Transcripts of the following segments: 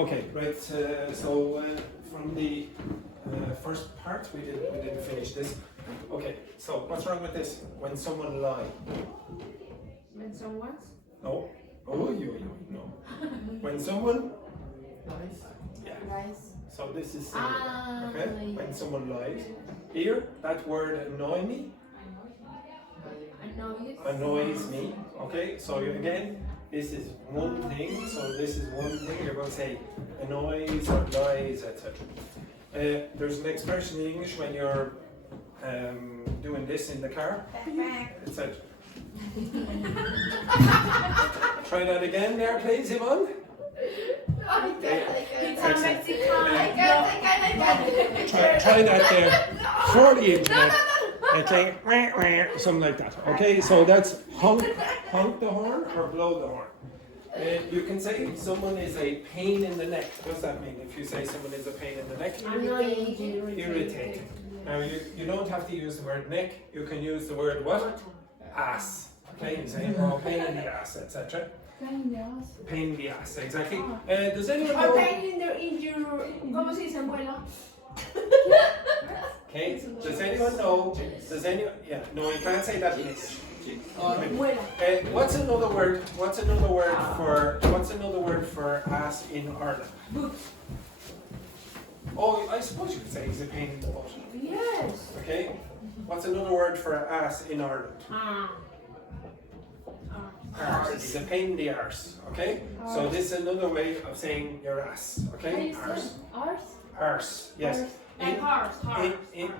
Okay, right. So from the first part, we didn't finish this. Okay, so what's wrong with this? When someone lies. When someone's No. Oh, no. When someone. lies. Yeah. Lies. So this is singular. Okay. When someone lies. Here, that word annoy me. Annoys me. Okay. So again, this is one thing. So this is one thing. You're going to say annoys or lies, etc. There's an expression in English when you're doing this in the car. It's a try that again there, please, Yvonne. Try that there for the internet. Okay, something like that. Okay, so that's honk the horn or blow the horn. You can say someone is a pain in the neck. What does that mean? If you say someone is a pain in the neck, irritating. Now you don't have to use the word neck. You can use the word what? Ass. Okay, you say pain in the ass, etc. Pain in the ass. Pain in the ass, exactly. Does anyone know? Pain in your ¿cómo se dice abuela? Okay. Does anyone know? Does anyone? Yeah. No, you can't say that in English. What's another word? What's another word for ass in Ireland? Boot. Oh, I suppose you could say he's a pain in the butt. Yes. Okay. What's another word for ass in Ireland? Arse. It's a pain in the arse. Okay. So this is another way of saying your ass. Okay. Arse. Arse. Yes. Like horse.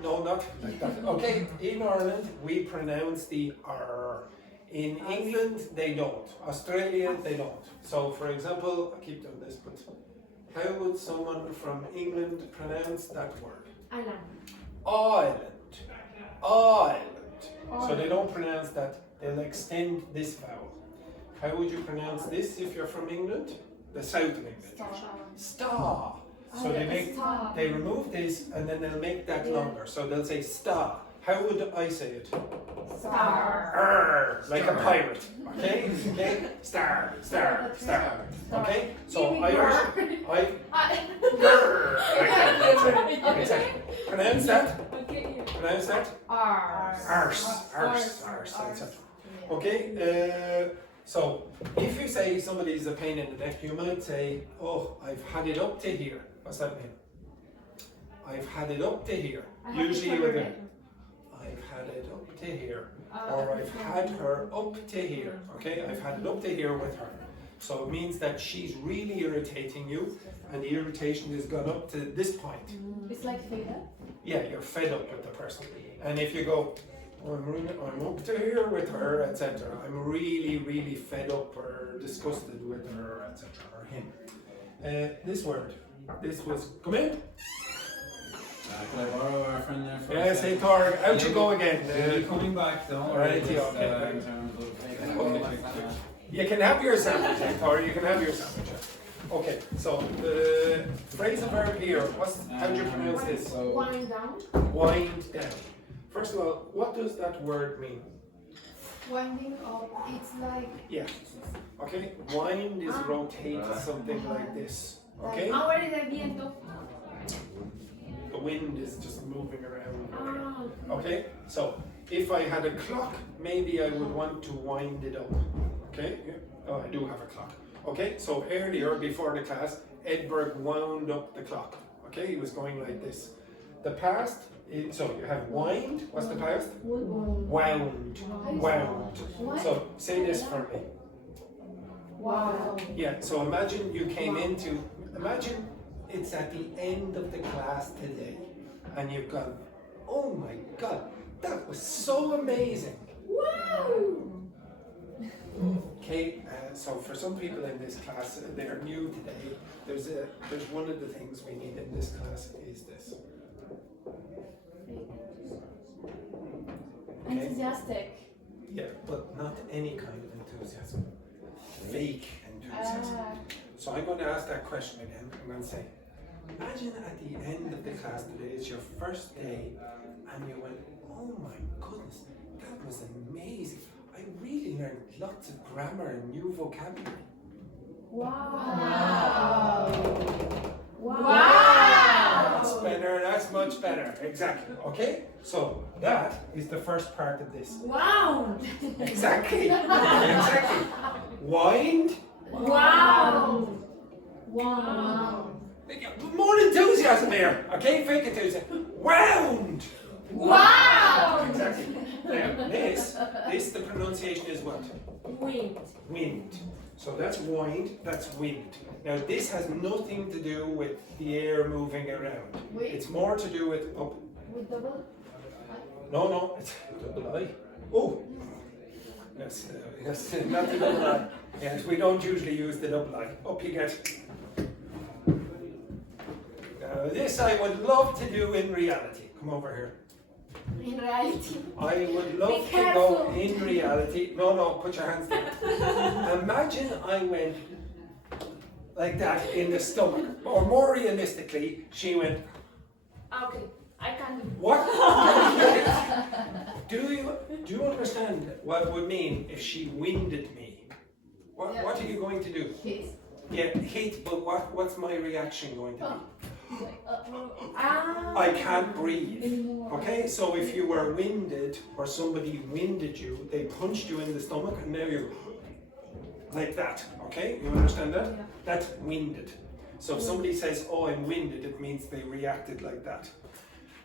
No, not like that. Okay, in Ireland we pronounce the R. In England they don't. Australia they don't. So for example, I keep doing this, but how would someone from England pronounce that word? Island. So they don't pronounce that, they'll extend this vowel. How would you pronounce this if you're from England? The south of England. Star. So they remove this and then they'll make that longer. So they'll say star. How would I say it? Star. Like a pirate. Okay? Okay? Star. Okay? So Irish. Like that. That's it. Pronounce that. Arse. Etc. Okay? So if you say somebody's a pain in the neck, you might say, oh, I've had it up to here. What's that mean? I've had it up to here. Usually with a I've had it up to here. Or I've had her up to here. Okay, I've had it up to here with her. So it means that she's really irritating you and the irritation has gone up to this point. It's like fed up? Yeah, you're fed up with the person. And if you go, I'm up to here with her, etc. I'm really fed up or disgusted with her, etc. Or him. This word. This was, come in. Can I borrow our friend there for Yes, Aitor, out you go again. You're coming back, don't worry. Right, yeah, okay. In terms of You can have your sandwich, Aitor, you can have your sandwich. Okay, so the phrasal verb here, how do you pronounce this? Wind down. Wind down. First of all, what does that word mean? Winding up, it's like... Yeah. Okay, wind is rotate something like this. Okay? Ahora es el viento. The wind is just moving around. Okay? So, if I had a clock, maybe I would want to wind it up. Okay? Oh, I do have a clock. Okay? So, earlier, before the class, Edberg wound up the clock. Okay? He was going like this. The past, so you have wind. What's the past? Wound. So, say this for me. Wow. Yeah, so imagine imagine it's at the end of the class today and you've gone, oh my God, that was so amazing. Wow. Okay, so for some people in this class, they're new today, there's one of the things we need in this class is this. Okay? Enthusiastic. Yeah, but not any kind of enthusiasm. Fake enthusiasm. So I'm going to ask that question again. I'm going to say, imagine at the end of the class today, it's your first day, and you went, oh my goodness, that was amazing. I really learned lots of grammar and new vocabulary. Wow. Wow. That's better, that's much better. Exactly. Okay? So that is the first part of this. Wow. Exactly. Exactly. Wind. Wow. Wow. More enthusiasm here. Okay? Fake enthusiasm. Wound. Wow. Exactly. Now, this, the pronunciation is what? Wind. Wind. So that's wind, that's wind. Now this has nothing to do with the air moving around. It's more to do with up. With double? No, it's double I. Oh, yes, not the double I. Yes, we don't usually use the double I. Up you get. Now this I would love to do in reality. Come over here. In reality. I would love Be to go careful. in reality. No, put your hands down. Imagine I went like that in the stomach, or more realistically, she went. Okay, I can do. What? do you understand what it would mean if she winded me? What are you going to do? Kiss. Yeah, hate, but what's my reaction going to be? Ah. I can't breathe. Okay, so if you were winded or somebody winded you, they punched you in the stomach and now you're like that. Okay, you understand that? Yeah. That's winded. So if somebody says, "Oh, I'm winded," it means they reacted like that.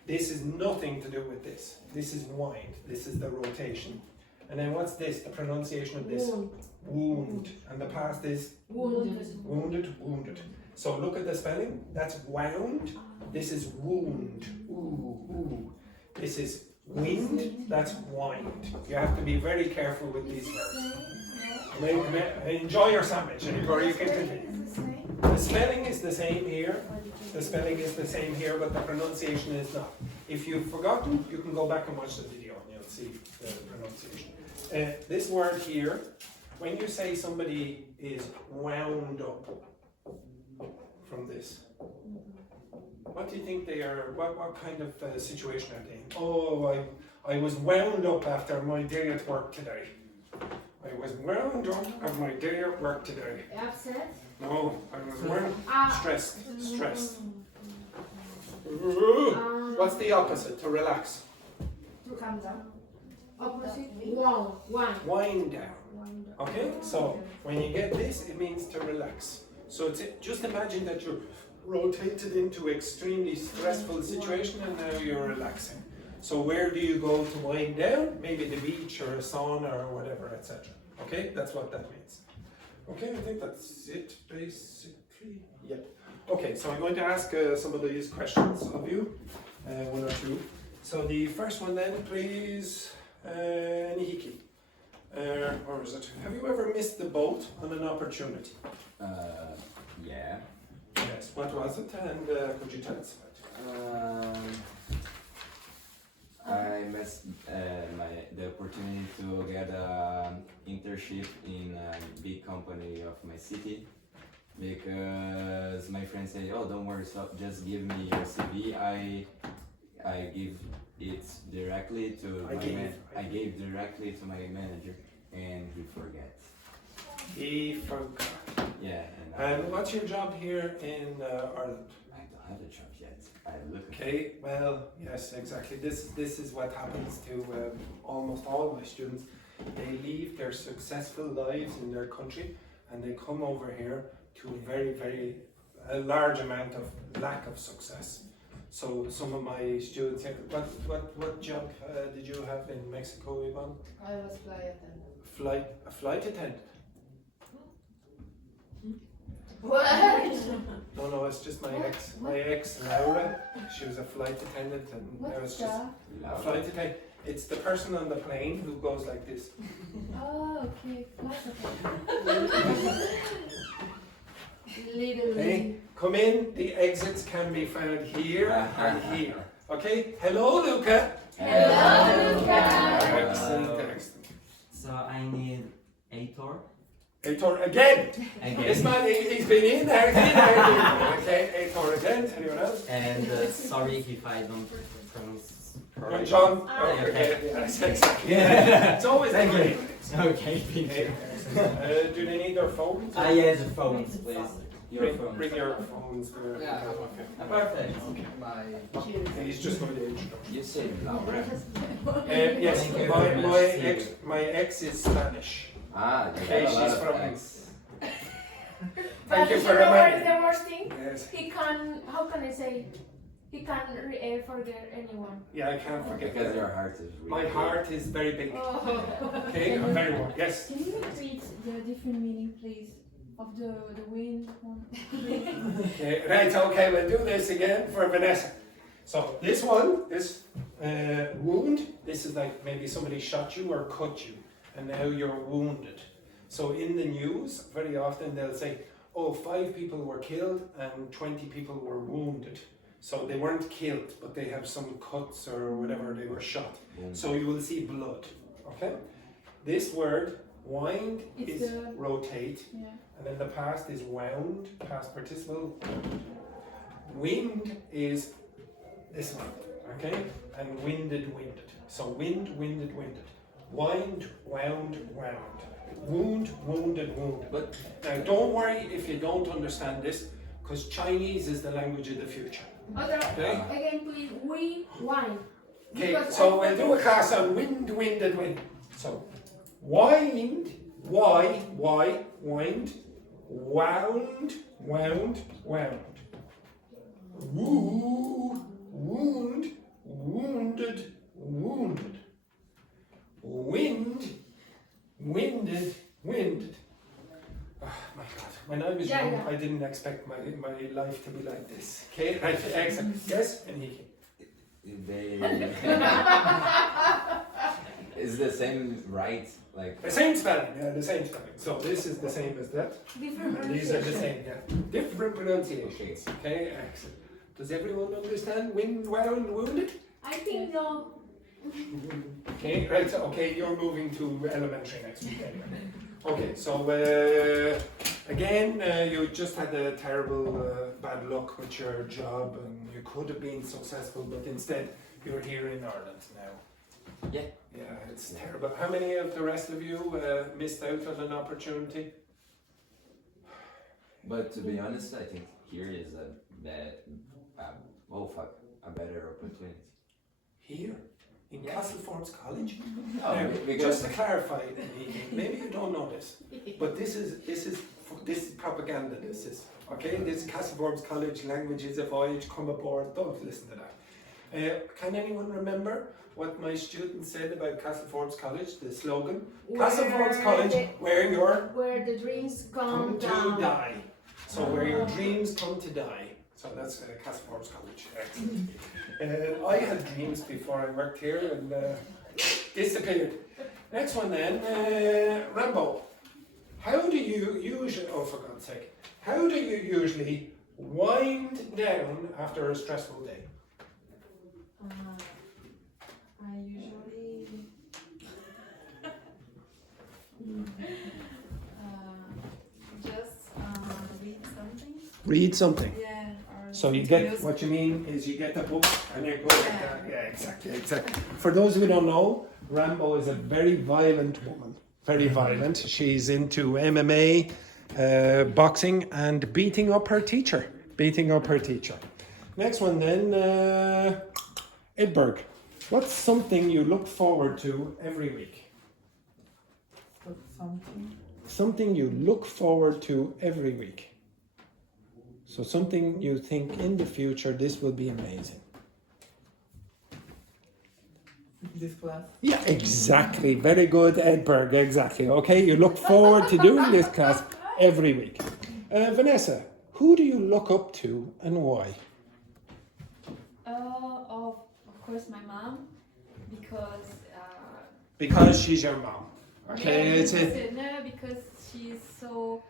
This is nothing to do with this. This is wind. This is the rotation. And then what's this? The pronunciation of this? Wound. Wound. And the past is Wounded. wounded. So look at the spelling. That's wound. This is wound. Ooh. This is wind. That's wind. You have to be very careful with these verbs. Enjoy your sandwich, or you can continue. The spelling is the same here. The spelling is the same here, but the pronunciation is not. If you've forgotten, you can go back and watch the video and you'll see the pronunciation. This word here, when you say somebody is wound up from this, what do you think they are? What kind of situation are they in? Oh, I was wound up after my day at work today. I was wound up at my day at work today. Upset? No, I was wound, stressed. What's the opposite to relax? To calm down. Opposite? Wow. Wind down. Okay, so when you get this, it means to relax. So it's just imagine that you're rotated into extremely stressful situation and now you're relaxing. So where do you go to wind down? Maybe the beach or a sauna or whatever, etc. Okay, that's what that means. Okay, I think that's it basically. Yep. Okay, so I'm going to ask some of these questions of you, one or two. So the first one then, please, Nihiki. Or is it? Have you ever missed the boat on an opportunity? Yeah. Yes. What was it? And could you tell us about it? I missed the opportunity to get an internship in a big company of my city because my friend said, "Oh, don't worry, so just give me your CV." I give it directly to I gave directly to my manager, and he forget. He forgot. Yeah. And what's your job here in Ireland? I don't have a job yet. I look. Okay, well, yes, exactly. This is what happens to almost all my students. They leave their successful lives in their country and they come over here to a large amount of lack of success. So some of my students here, what job did you have in Mexico, Ivan? I was flight attendant. A flight attendant? What? No, it's just my ex Laura. She was a flight attendant, and I was just a flight attendant. It's the person on the plane who goes like this. Oh, okay. Flight attendant. Hey, come in. The exits can be found here and here. Okay. Hello, Luca. Hello, Luca. Excellent. So I need Aitor. Aitor again. This man, he's been in there. Okay, Aitor again. Anyone else? And sorry if I don't pronounce correctly. John. Okay. Yes, exactly. Yeah. It's always Thank great. you. Okay, thank you. Do they need their phones? Yeah, the phones, please. Your phone. Bring your phones there. Yeah. Okay. Perfect. Cheers. He's just going to introduce. You say Laura. Yes, Thank you very much. my ex is Spanish. Ah, you Okay, have a lot she's of from- ex. Thank you But for you know what is reminding. the worst thing? Yes. He can, how can I say? He can't forget anyone. Yeah, I can't forget Because that. your heart is really My big. heart is very big. Oh. Okay, I'm very warm. Yes. Can you repeat the different meaning, please, of the wind one? Okay, right, okay, we'll do this again for Vanessa. So this one, this wound, this is like maybe somebody shot you or cut you, and now you're wounded. So in the news, very often they'll say, oh, 5 people were killed and 20 people were wounded. So they weren't killed, but they have some cuts or whatever, they were shot. Wound. So you will see blood, okay? This word, wind, It's is the- rotate. Yeah. And then the past is wound, past participle. Wind is this one, okay? And winded, winded. So wind, winded, winded. Wind, wound, wound. Wound, wounded, wounded. But Now don't worry if you don't understand this, because Chinese is the language of the future. Okay? Again, please. We wine. Okay, Because so I- we'll do a class on wind, winded, wind. So, wind, wind, wound, wound, wound. Woo, wound, wounded, wounded. Wind, winded, winded. Oh my God, when I was Yeah, young, yeah. I didn't expect my life to be like this. Okay, right, excellent. Yes, and he. they is the same, right? Like The same spelling, yeah, the same spelling. So this is the same as that. Different And these are the pronunciation. same, yeah. Different pronunciations. Okay, excellent. Does everyone understand wind, wound, wounded? I think no. Okay, right, so, okay, you're moving to elementary next week anyway. Okay, so again, you just had a terrible bad luck with your job and you could have been successful, but instead you're here in Ireland now. Yeah. Yeah, it's terrible. How many of the rest of you missed out on an opportunity? But to be honest, I think here is a better opportunity. Here? In Yeah. Castleforms College? Oh, Now, because just to clarify, maybe you don't know this, but this is propaganda. This is okay. This Castleforms College language is a voyage. Come aboard. Don't listen to that. Can anyone remember what my student said about Castleforms College? The slogan: Castleforms College, Where the dreams come come to down. die. So where your dreams come to die. So that's Castleforms College. Excellent. I had dreams before I worked here and disappeared. Next one then, Rambo. How do you usually, oh for God's sake, how do you usually wind down after a stressful day? I usually just read something. Read something. Yeah. Or So you listen to get, music. what you mean is you get the book and you go like that. Yeah, exactly. For those who don't know, Rambo is a very violent woman. Very violent. She's into MMA, boxing and beating up her teacher. Next one then, Edberg. What's something you look forward to every week? Something you look forward to every week. So something you think in the future, this will be amazing. This class. Yeah, exactly. Very good, Edberg. Exactly. Okay, you look forward to doing this class every week. Vanessa, who do you look up to and why? Of course, my mom, because. Because she's your mom. Okay, yeah, it's a. No, because she's so.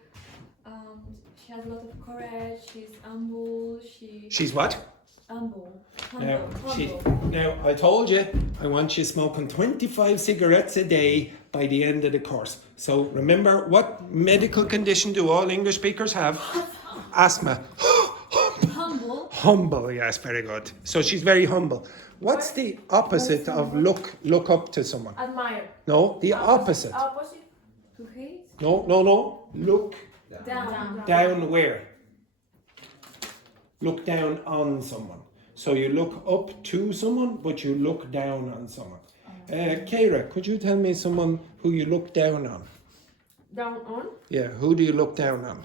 She has a lot of courage. She's humble. She's what? Humble. Now, Humble. now, I told you, I want you smoking 25 cigarettes a day by the end of the course. So remember, what medical condition do all English speakers have? Asthma. Humble. Humble, yes, very good. So she's very humble. What's the opposite of look up to someone? Admire. No, the opposite. Opposite. To hate. No. Look Down. down where? look down on someone. So you look up to someone, but you look down on someone. Keira, could you tell me someone who you look down on? Down on. Yeah, who do you look down on?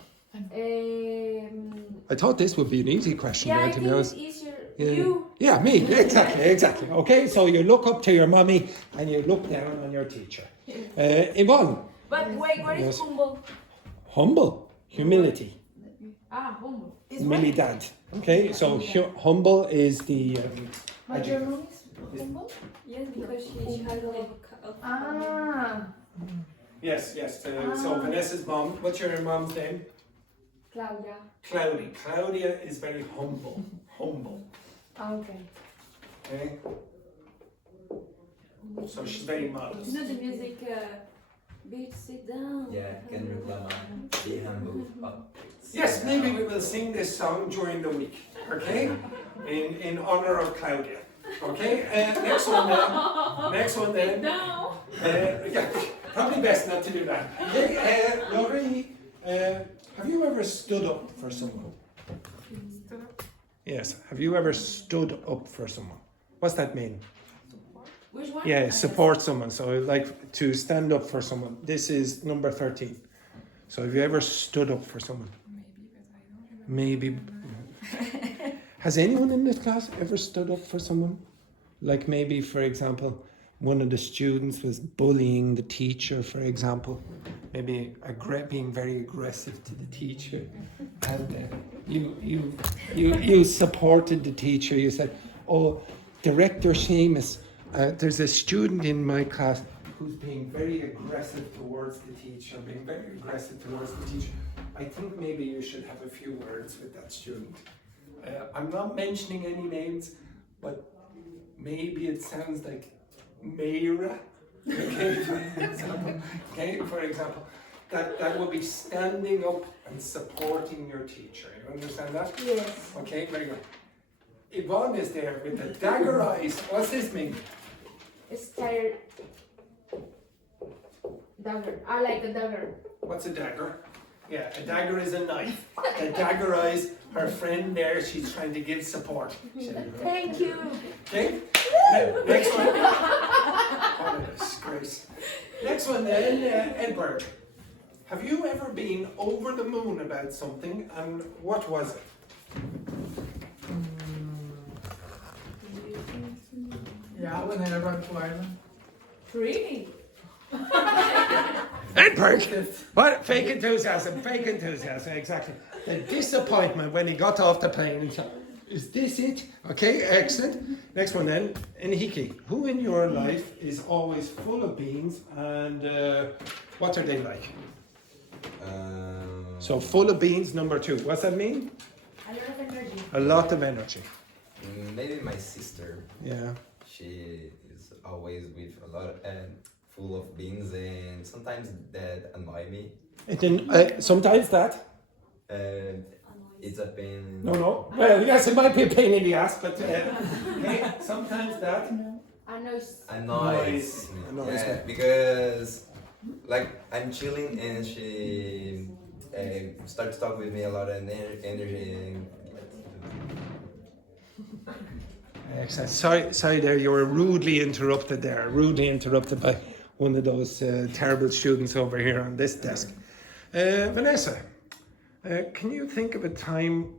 I thought this would be an easy question, Yeah, there, I to be think honest. it's easier. Yeah. You. Yeah, me, exactly. Okay, so you look up to your mommy and you look down on your teacher. Yvonne, But wait, what is Yes. humble? humble, humility, Humble. humildad. Okay, so humble is the But your mom is humble? Yes, because she has a lot of Yes. So Vanessa's mom. What's your mom's name? Claudia. Claudia is very humble. Okay. Okay. So she's very modest. You know the music, bitch, sit down. Yeah, Kendrick Lamar. Be humble. Oh. Yes, maybe we will sing this song during the week. Okay, in honor of Claudia. Okay. Next one then. No. Yeah, probably best not to do that. Okay. Laurie, have you ever stood up for someone? Yes. Have you ever stood up for someone? What's that mean? Which one? Yeah, support someone. So like to stand up for someone. This is number 13. So have you ever stood up for someone? Maybe. Has anyone in this class ever stood up for someone? Like maybe, for example, one of the students was bullying the teacher, for example. Maybe being very aggressive to the teacher. And you supported the teacher. You said, oh, Director Seamus, there's a student in my class who's being very aggressive towards the teacher, I think maybe you should have a few words with that student. I'm not mentioning any names, but maybe it sounds like Mayra. Okay, for example, that would be standing up and supporting your teacher. You understand that? Yes. Okay, very good. Yvonne is there with the dagger eyes. What's this mean? It's tired. Dagger. I like a dagger. What's a dagger? Yeah, a dagger is a knife. The dagger eyes, her friend there, she's trying to give support. Thank you. Okay? Next one. What a disgrace. Next one then, Edward. Have you ever been over the moon about something, and what was it? Yeah, when I arrived to Ireland. Really? Edward! What? Fake enthusiasm, exactly. The disappointment when he got off the plane and said, is this it? Okay, excellent. Next one then, Enrique. Who in your life is always full of beans and what are they like? So full of beans, number 2. What's that mean? A lot of energy. A lot of energy. Maybe my sister. Yeah. She is always with a lot full of beans, and sometimes that annoy me. Sometimes that. It's a pain. No. Well, yes, it might be a pain in the ass, but hey, sometimes that. Annoys me. Annoys Yeah, me. because like I'm chilling and she starts to talk with me a lot of energy. Excellent. Sorry there, you were rudely interrupted by one of those terrible students over here on this desk. Vanessa, can you think of a time,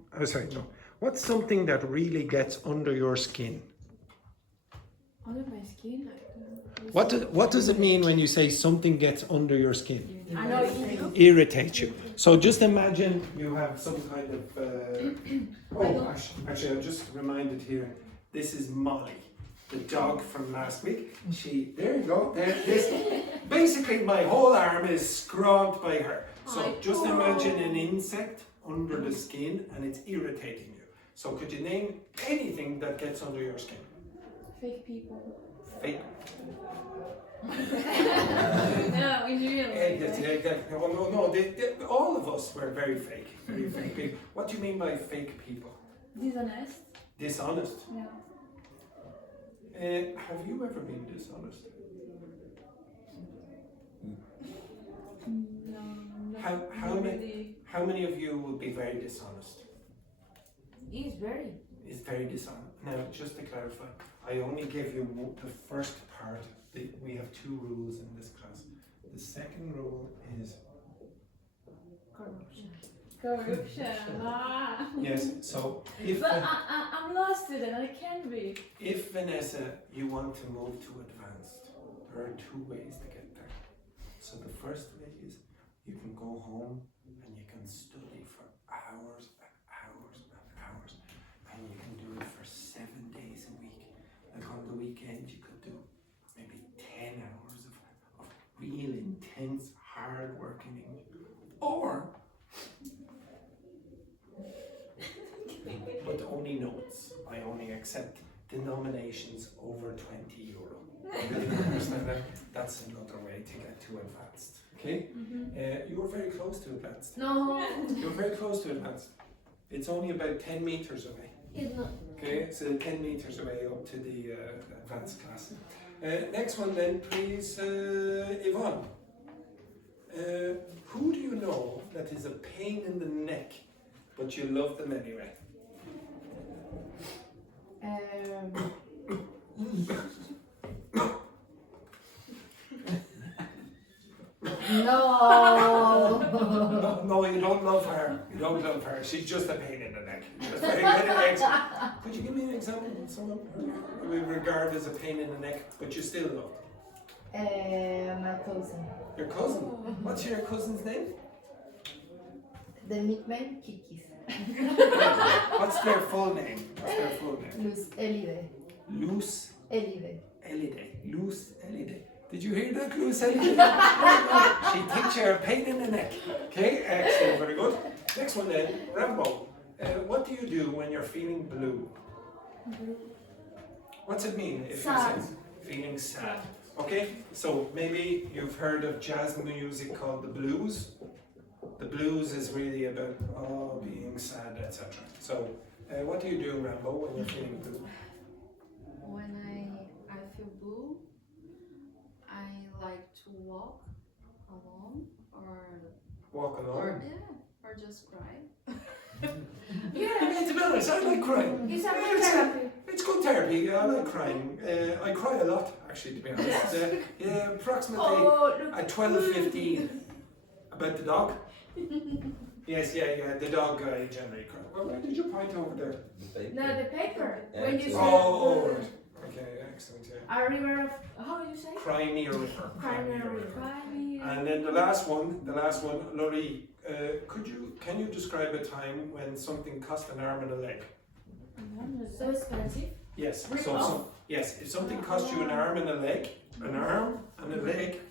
what's something that really gets under your skin? Under my skin? What does it mean when you say something gets under your skin? Annoy you. Irritate you. So just imagine you have some kind of, actually I'm just reminded here, this is Molly, the dog from last week. There you go, basically my whole arm is scrubbed by her. So just imagine an insect under the skin and it's irritating you. So could you name anything that gets under your skin? Fake people. Fake. No, in real life. No, all of us were very fake people. What do you mean by fake people? Dishonest. Dishonest? Yeah. Have you ever been dishonest? No. How many of you will be very dishonest? Easy. very. It's very disarming. Now, just to clarify, I only gave you the first part. We have two rules in this class. The second rule is Corruption. Corruption. Ah. yes. So if But I'm lost in it. I can't be. if Vanessa, you want to move to advanced, there are two ways to get there. So the first way is you can go home and you can study for hours and hours and hours, and you can do it for 7 days a week. Like on the weekend, you could do maybe 10 hours of real intense hard working English, or but only notes. I only accept denominations over 20 euro. You understand that? That's another way to get to advanced. Okay? You were very close to advanced. No, You were very close to advanced. It's only about 10 meters away. it's not. Okay, so 10 meters away up to the advanced class. Next one then, please, Yvonne. Who do you know that is a pain in the neck, but you love them anyway? No. No, you don't love her. You don't love her. She's just a pain in the neck. Just very good at example. Could you give me an example of someone who we regard as a pain in the neck, but you still love? My cousin. Your cousin? What's your cousin's name? The nickname Kikis. What's their full name? What's their full name? Luz Elide. Luz Elide. Elide. Luz Elide. Did you hear that, Luz Elide? She thinks you're a pain in the neck. Okay, excellent, very good. Next one then, Rambo. What do you do when you're feeling blue? What's it mean if Sad. you say feeling sad? Okay, so maybe you've heard of jazz music called the blues. The blues is really about being sad, etc. So, what do you do, Rambo, when you're feeling blue? When I feel blue, I like to walk alone Walk or alone. yeah, or just cry. Yeah, I mean, to be honest, I like crying. It's a Yeah, therapy. It's good therapy. I like crying. I cry a lot, actually, to be honest. Yeah, approximately Oh, look. at 12:15. About the dog? Yes, yeah, the dog I generally cry. Well, where did you point over there? The paper. No, the paper. Yeah, When you it's- say Oh, right. Okay, excellent, yeah. a river of, how do you say? Crimea River. Crimea River. Cry me. And then the last one, Laurie, can you describe a time when something cost an arm and a leg? So expensive. Yes. Rip So, off? yes, if something cost you an arm and a leg,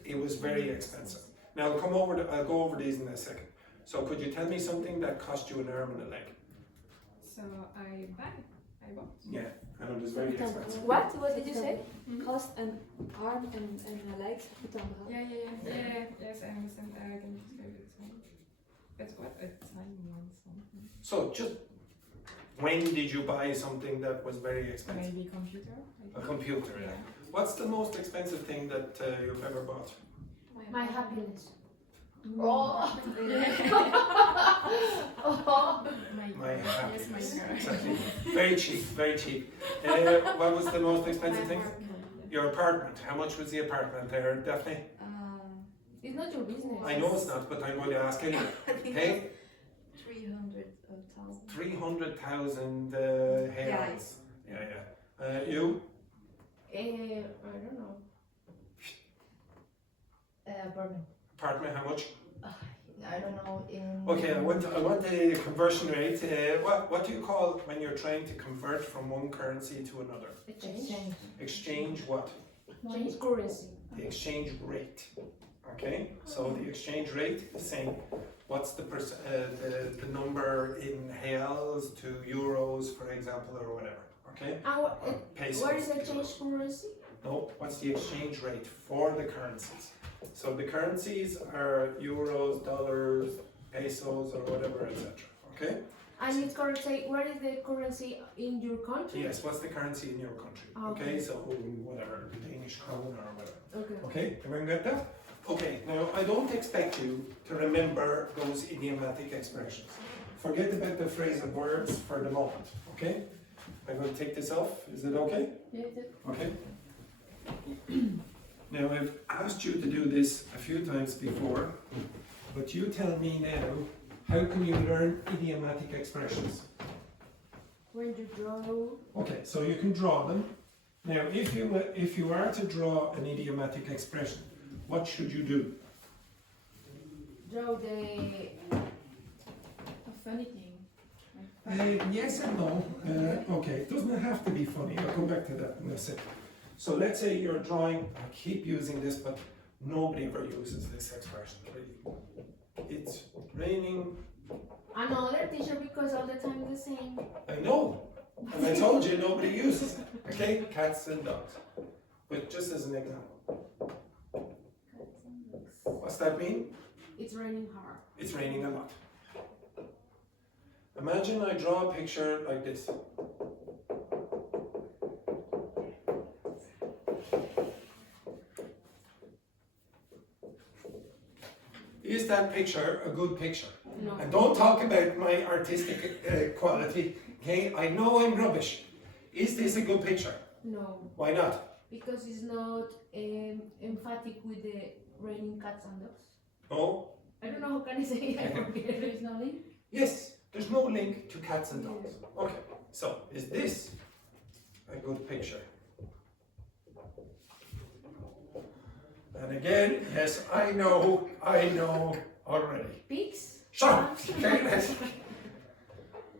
it was very expensive. Now I'll go over these in a second. So could you tell me something that cost you an arm and a leg? So I bought. Yeah, and it was very expensive. What? What did you say? Cost an arm and a leg. Yeah. Yes, I understand. I can describe it. It's what a tiny one. Something. So just when did you buy something that was very expensive? Maybe computer. A computer. Yeah. What's the most expensive thing that you've ever bought? My happiness. Oh. My happiness. Yes, my Exactly. Very cheap, very cheap. What was the most expensive thing? Your apartment. How much was the apartment there, Daphne? It's not your business. I know it's not, but I'm going to ask anyway. Okay? 300,000. 300,000 reals. Yeah. You? I don't know. Apartment. Apartment, how much? I don't know. Okay, I want the conversion rate. What do you call when you're trying to convert from one currency to another? Exchange. Exchange what? Change currency. The exchange rate. Okay, so the exchange rate is saying what's the number in reals to euros, for example, or whatever. Okay? Or pesos. What is the change currency? No, what's the exchange rate for the currencies? So the currencies are euros, dollars, pesos, or whatever, etc. Okay? And it's going to say, what is the currency in your country? Yes, what's the currency in your country? Okay, so whatever, Danish krone or whatever. Okay. Okay, everyone get that? Okay, now I don't expect you to remember those idiomatic expressions. forget about the phrasal verbs for the moment, okay? I'm going to take this off. Is it okay? Yeah, Okay. Now I've asked you to do this a few times before, but you tell me now, how can you learn idiomatic expressions? when you draw, Okay, so you can draw them. Now, if you are to draw an idiomatic expression, what should you do? draw the A funny thing. Yes and no. Okay, it doesn't have to be funny. I'll come back to that in a second. So let's say you're drawing, I keep using this, but nobody ever uses this expression, really. It's raining. another teacher because all the time the same. I know, and I told you nobody uses it. Okay, cats and dogs. But just as an example, what's that mean? It's raining hard. It's raining a lot. Imagine I draw a picture like this. Is that picture a good picture? No. And don't talk about my artistic quality, okay? I know I'm rubbish. Is this a good picture? No, Why not? because it's not emphatic with the raining cats and dogs. No? I don't know how can I say it. I forget. There is no link. Yes, there's no link to cats and dogs. Okay, so is this a good picture? And again, yes, I know already. Pigs? Shut up! Okay,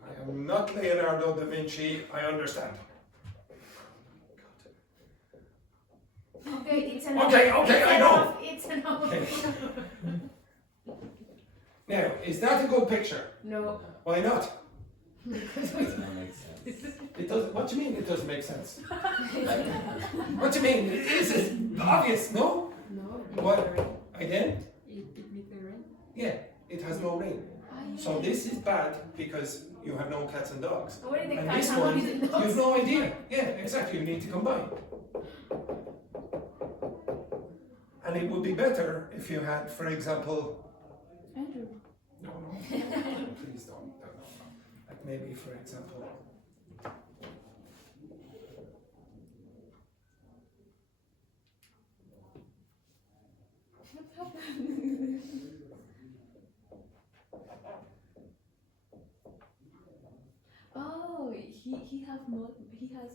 I am not Leonardo da Vinci, I understand. Okay, it's enough. Okay, It's I know. enough. It's enough. Okay. Now, is that a good picture? No. Why not? Doesn't make sense. It doesn't. What do you mean it doesn't make sense? What do you mean? Is it obvious? No. No. What? Again? It makes the rain. Yeah, it has no rain. So this is bad because you have no cats and dogs. Where did the And cats this and one, dogs you and have dogs? no idea. Yeah, exactly. You need to combine. And it would be better if you had, for example, Andrew. no, please don't. No. Like maybe, for example, Oh, he has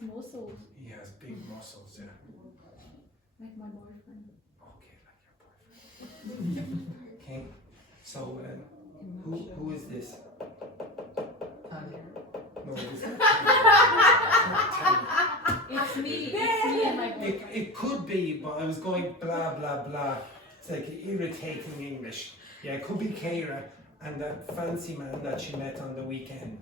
muscles he has big muscles. Yeah. like my boyfriend. Okay, like your boyfriend. Okay. So, who is this? No, it's not. It's me and my boyfriend. It could be, but I was going blah blah blah. It's like irritating English. Yeah, it could be Keira and that fancy man that she met on the weekend.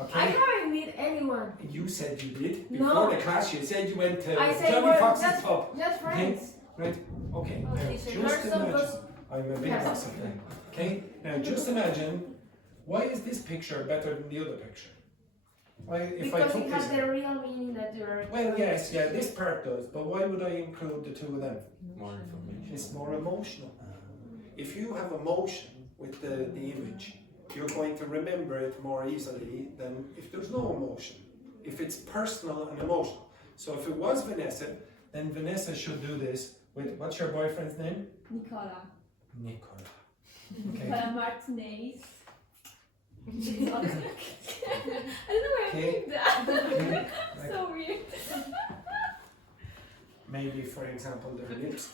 Okay. I haven't met anyone. You said you did No. before the class. You said you went to I said Johnny we're Fox's pub. just friends. Right. Okay. Oh, Now, she said, just "You're so imagine. good." I'm a big Yes. gossip fan. Okay. Now, just imagine. Why is this picture better than the other picture? Why, if I Because took it this. has the real meaning that you're. Well, yes, yeah, this part does, but why would I include the two of them? More information. It's more emotional. If you have emotion with the image, you're going to remember it more easily than if there's no emotion. If it's personal and emotional. So if it was Vanessa, then Vanessa should do this with, what's your boyfriend's name? Nicola. Nicola. Okay. Nicola Martinez. I don't know why I'm Okay. doing that. Like, So weird. maybe, for example, their lips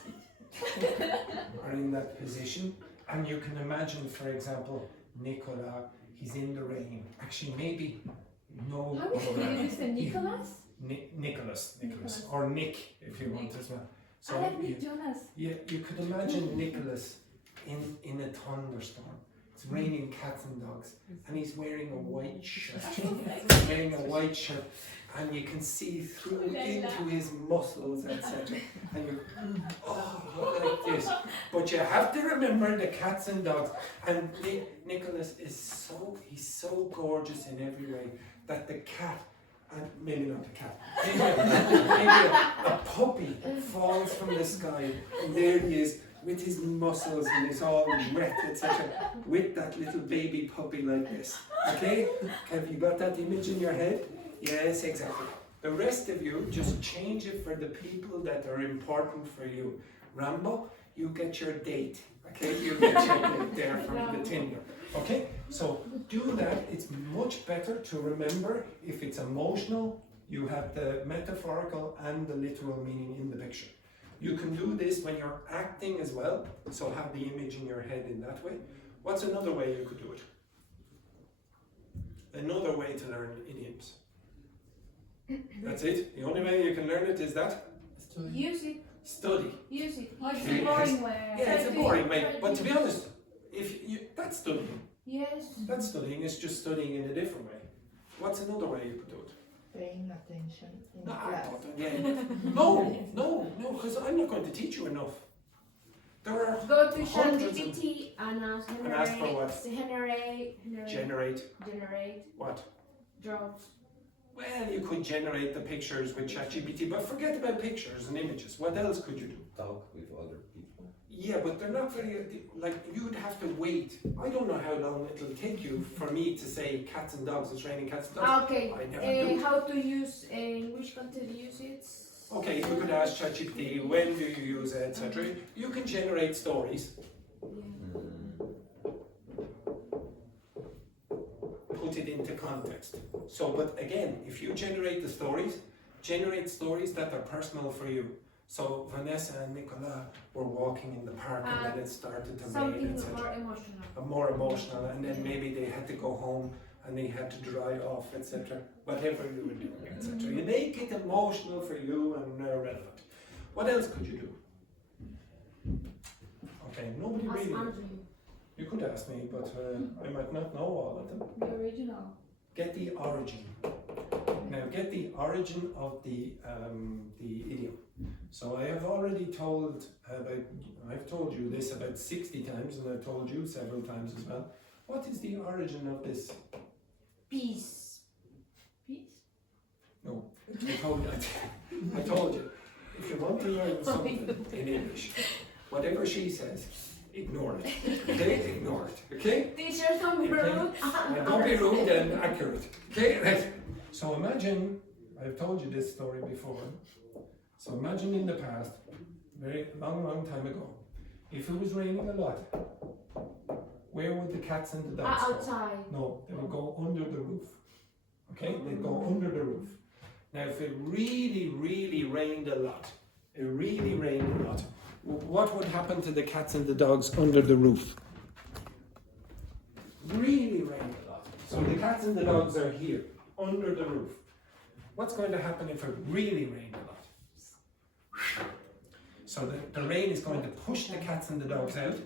are in that position. And you can imagine, for example, Nicola, he's in the rain. Actually, maybe no. How did you say Nicholas? Nicholas, or Nick, if you want as well. So I like Nick Jonas. yeah, you could imagine Nicholas in a thunderstorm. It's raining cats and dogs, and he's wearing a white shirt. He's wearing a white shirt, and you can see through into his muscles, etc. And you're, like this. But you have to remember the cats and dogs. And Nicholas is he's so gorgeous in every way that the cat, and maybe not the cat, maybe a puppy falls from the sky, and there he is with his muscles and he's all wet, etc. With that little baby puppy like this. Okay? Have you got that image in your head? Yes, exactly. The rest of you just change it for the people that are important for you. Rambo, you get your date. Okay? You get your date there from the Tinder. Okay? So do that. It's much better to remember if it's emotional, you have the metaphorical and the literal meaning in the picture. You can do this when you're acting as well, so have the image in your head in that way. What's another way you could do it? Another way to learn idioms. That's it? The only way you can learn it is that? Use it. Study. Use it. Oh, it's a boring way. Yeah, it's a boring way. But to be honest, that's studying. Yes. That's studying, it's just studying in a different way. What's another way you could do it? Paying attention in No, class. no, because I'm not going to teach you enough. There are Go to hundreds of- ChatGPT and ask And ask for what? generate generate what? draws. Well, you could generate the pictures with ChatGPT, but forget about pictures and images. What else could you do? Talk with other people. Yeah, but they're not very, like, you'd have to wait. I don't know how long it'll take you for me to say cats and dogs. It's raining cats and dogs. Okay. I never do. How to use in which country to use it? Okay, you could ask ChatGPT, when do you use it, etc. You can generate stories. Put it into context. So, but again, if you generate the stories, generate stories that are personal for you. So Vanessa and Nicola were walking in the park and then it started to rain, Something etc. more emotional. More emotional, and then maybe they had to go home and they had to dry off, etc. Whatever you were doing, etc. You make it emotional for you and relevant. What else could you do? Okay, nobody Ask really. Andrew. You could ask me, but I might not know all of them. The original. Get the origin. Now get the origin of the idiom. So I have already told I've told you this about 60 times, and I've told you several times as well. What is the origin of this? Peace. Peace? No, I told you. If you want to learn something in English, whatever she says, ignore it. Okay, ignore it. Okay. Teacher, don't be rude. Don't be rude and accurate. Okay, right. So imagine, I've told you this story before. So imagine in the past, very long time ago, if it was raining a lot, where would the cats and the dogs go? Outside. No, they would go under the roof. Okay, they'd go under the roof. Now, if it really rained a lot, what would happen to the cats and the dogs under the roof? Really rained a lot. So the cats and the dogs are here, under the roof. What's going to happen if it really rained a lot? So the rain is going to push the cats and the dogs out,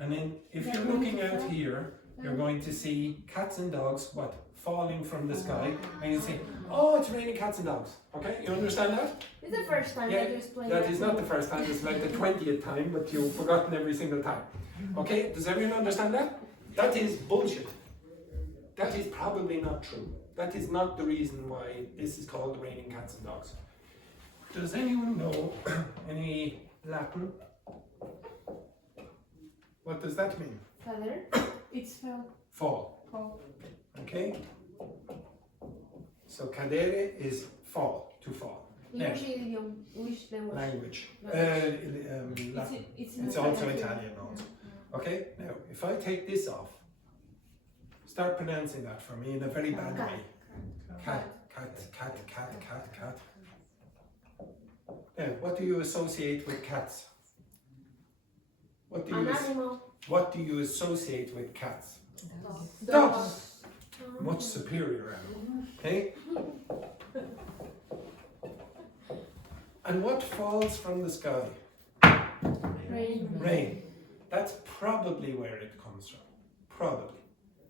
and then if you're looking out here, you're going to see cats and dogs, what? Falling from the sky, and you see, oh, it's raining cats and dogs. Okay, you understand that? It's the first time Yeah, that you explain that is not the first time, it's like the 20th time, but you've forgotten every single time. Okay, does everyone understand that? That is bullshit. That is probably not true. That is not the reason why this is called raining cats and dogs. Does anyone know any Latin? What does that mean? Father? It's felt. Fall. Fall. Okay? So cadere is fall, to fall. English idiom, which language? Latin. It's also Italian also. Okay, now if I take this off, start pronouncing that for me in a very bad way. Cat. Now, what do you associate with cats? What do An you animal. What do you associate with cats? Dogs. Dogs. Much superior animal. Okay? And what falls from the sky? Rain. Rain. That's probably where it comes from. Probably.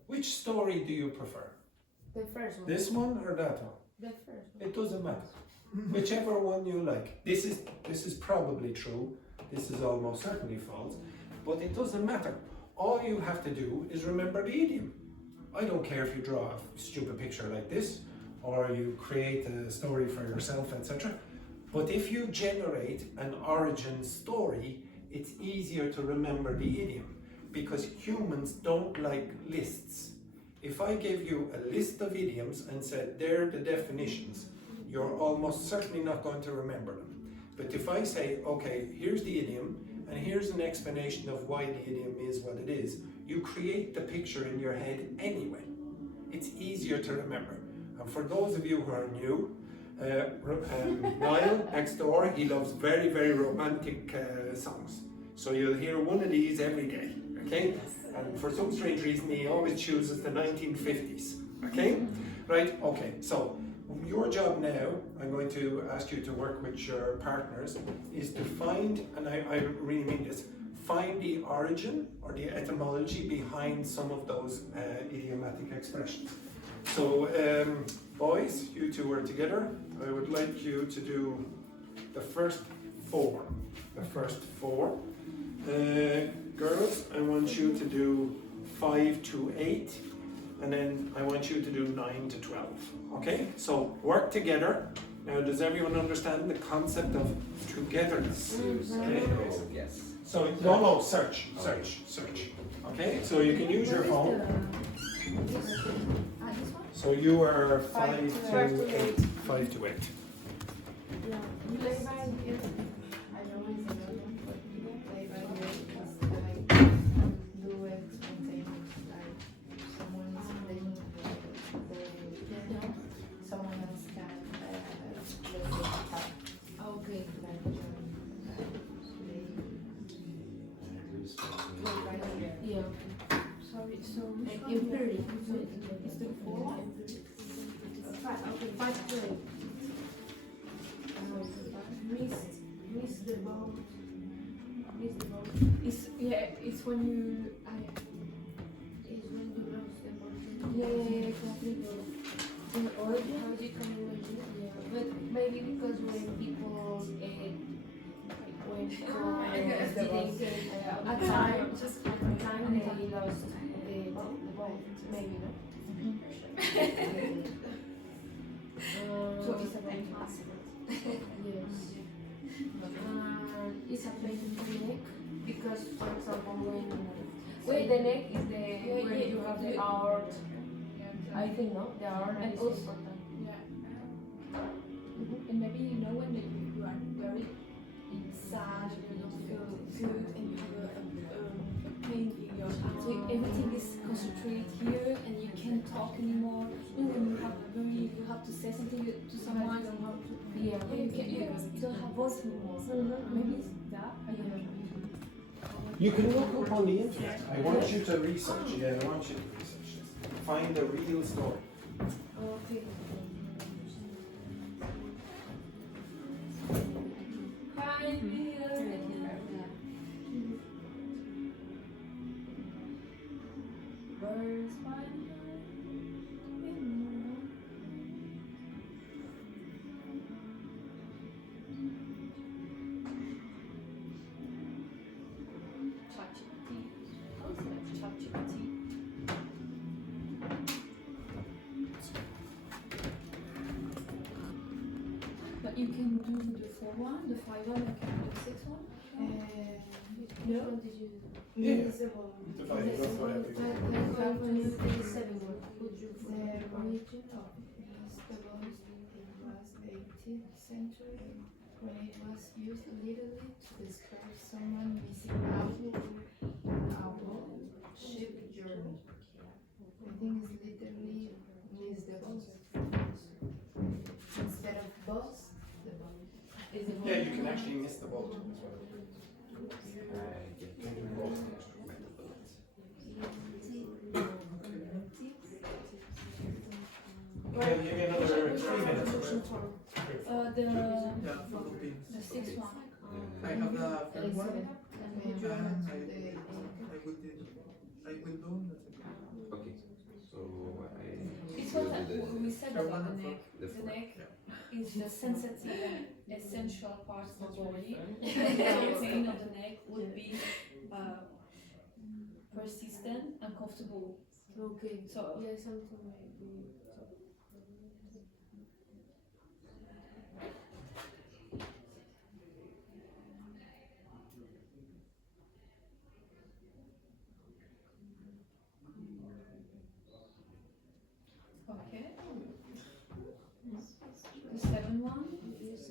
Which story do you prefer? The first one. This one or that one? The first one. It doesn't matter. Whichever one you like. This is probably true. This is almost certainly false. But it doesn't matter. All you have to do is remember the idiom. I don't care if you draw a stupid picture like this, or you create a story for yourself, etc. But if you generate an origin story, it's easier to remember the idiom because humans don't like lists. If I gave you a list of idioms and said they're the definitions, you're almost certainly not going to remember them. But if I say, okay, here's the idiom and here's an explanation of why the idiom is what it is, you create the picture in your head anyway. It's easier to remember. And for those of you who are new, Niall next door, he loves very, very romantic songs. So you'll hear one of these every day, okay? And for some strange reason, he always chooses the 1950s, okay? Right, okay, so your job now, I'm going to ask you to work with your partners, is to find, and I really mean this, find the origin or the etymology behind some of those idiomatic expressions. So, boys, you two are together. I would like you to do the first four. Girls, I want you to do 5 to 8, and then I want you to do 9 to 12. Okay? So work together. Now, does everyone understand the concept of togetherness? Okay? Yes. So no, search. Okay? So you can use your phone. So you are 5 to 8. 5 to 8. Yeah. Play by ear. I know it's another one, but play by ear is like do it spontaneous. Like someone is playing the piano, someone else can play the guitar. Okay. Like play by ear. Yeah. Sorry, so Like imperial. is the 4? 5. Okay, 5 to 8. Miss the boat. It's when you. Is when you lost the boat. Yeah, exactly. In origin, how do you come in origin? Yeah. But maybe because when people when people at time they lost the boat. Maybe no. So it's a very Yes. It's a place in the neck because, for example, when the neck is the where you have the art. I think no, the art And is also- important. And maybe you know when you are very sad, you don't feel good, and you have a pain in your heart. So everything is concentrated here, and you can't talk anymore. And when you have to say something to someone, Yeah. you don't have voice anymore. Maybe it's that. I don't know. You can look up on the internet. I want you to research. Yeah, I want you to research this. Find the real story. Okay. But you can do the 4-1, the 5-1, and can do the 6-1. Which one did you do? Yeah. Invisible. Divide it up, whatever you want. Like 5 to 7 one. Would you The origin of vegetable was 18th century when it was used literally to describe someone missing out on a ship journey. I think it's literally miss the boat. Instead of bus, the boat. Is it Yeah, you can actually miss the boat as well. Okay, I'll give you another 3 minutes. The 6-1. I have the first one. And I will do. Okay. So It's will what do we said about the neck. the The fourth. neck is the sensitive, essential part of the body. The pain of the neck would be persistent and comfortable. Okay. So Yeah, something like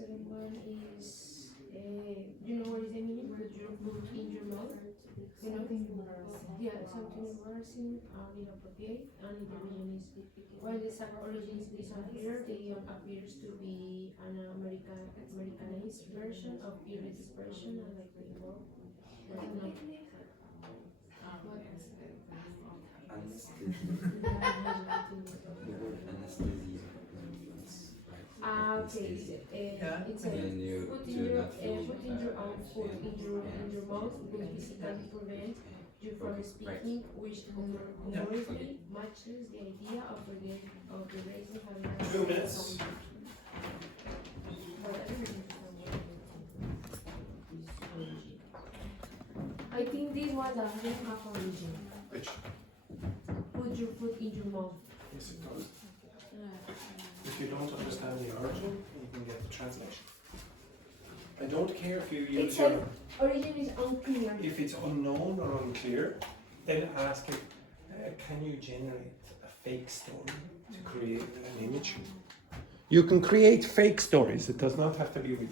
second one is, you know what is the meaning? Put your foot in your mouth. You know? Yeah, something embarrassing and inappropriate. And the meaning is, while the exact origin is unclear, the idiom appears to be an Americanized version of Irish expression and like before. Okay. It says And you put do in your not feel, put in your own food in your mouth will physically prevent you from speaking, which humorously matches the idea of the raising having 2 minutes. I think this one doesn't have origin. Which? Put your foot in your mouth. Yes, it does. If you don't understand the origin, you can get the translation. I don't care if you use It's your... Origin is unclear. If it's unknown or unclear, then ask it, can you generate a fake story to create an image? You can create fake stories, it does not have to be real.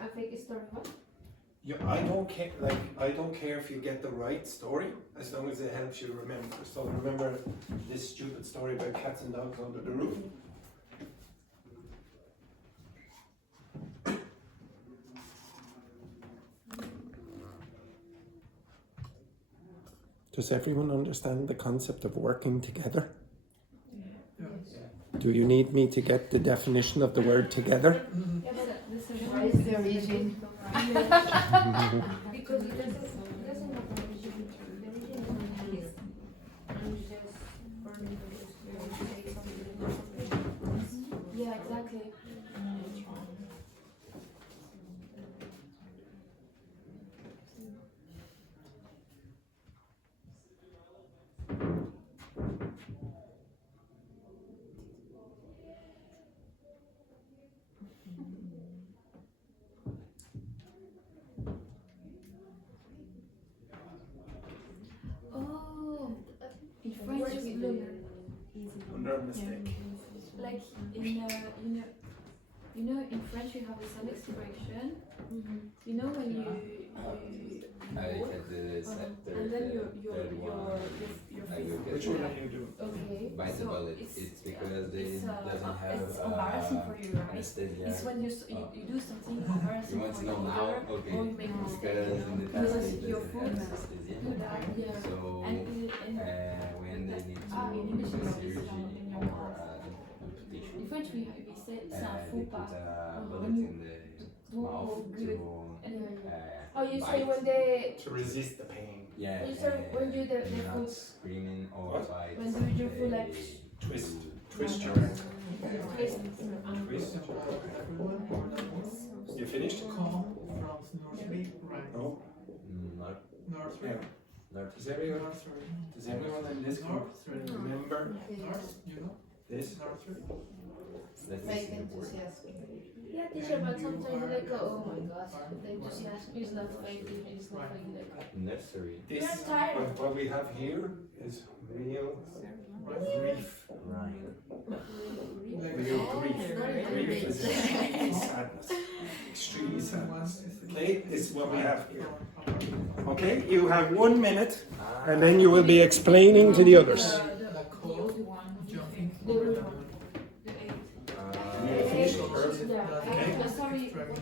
A fake story, what? Yeah, I don't care if you get the right story, as long as it helps you remember. So remember this stupid story about cats and dogs under the roof? Does everyone understand the concept of working together? Do you need me to get the definition of the word together? What is the origin? Because it doesn't have origin. The origin is and just for me to say something. Yeah, exactly. Oh, in French we Under a mistake. like you know in French we have some expression. You know when you I had the and then your Which one are you doing? okay. bite the So bullet. It's because they it's doesn't have it's embarrassing for you, right? anesthesia. It's when you do something embarrassing You want for to your know now? mother, Okay. or you make a mistake. Because in the Because past they your doesn't food have anesthesia. do that, yeah. So And when they need to in do English it's surgery in your or mouth. amputation, In French we say c'est un they faux put pas. a When bullet you in the do mouth good. to Oh, you say bite. when they To resist the pain. Yeah, you say when you do the not food screaming or What? bite. when you do food like Twist your ankle. twist. Twist. You finished? Call from nursery, right? No? Not, Nursery. Yeah. not Does everyone, Nursery. does everyone in this group Nursery. remember Nurse, you know? this? Nursery. that's Fake the word. enthusiasm. Yeah, teacher, but sometimes they go, oh my gosh, the enthusiasm is not fake, it's not fake. Like, Nursery. This, You're tired. what we have here is real grief. Right. Real grief. Grief is extreme sadness. Extreme sadness. Okay, this is what we have here. Okay, you have 1 minute and then you will be explaining to the others. The cold one jumping The over old the one. You finished the first? Okay. Sorry, what was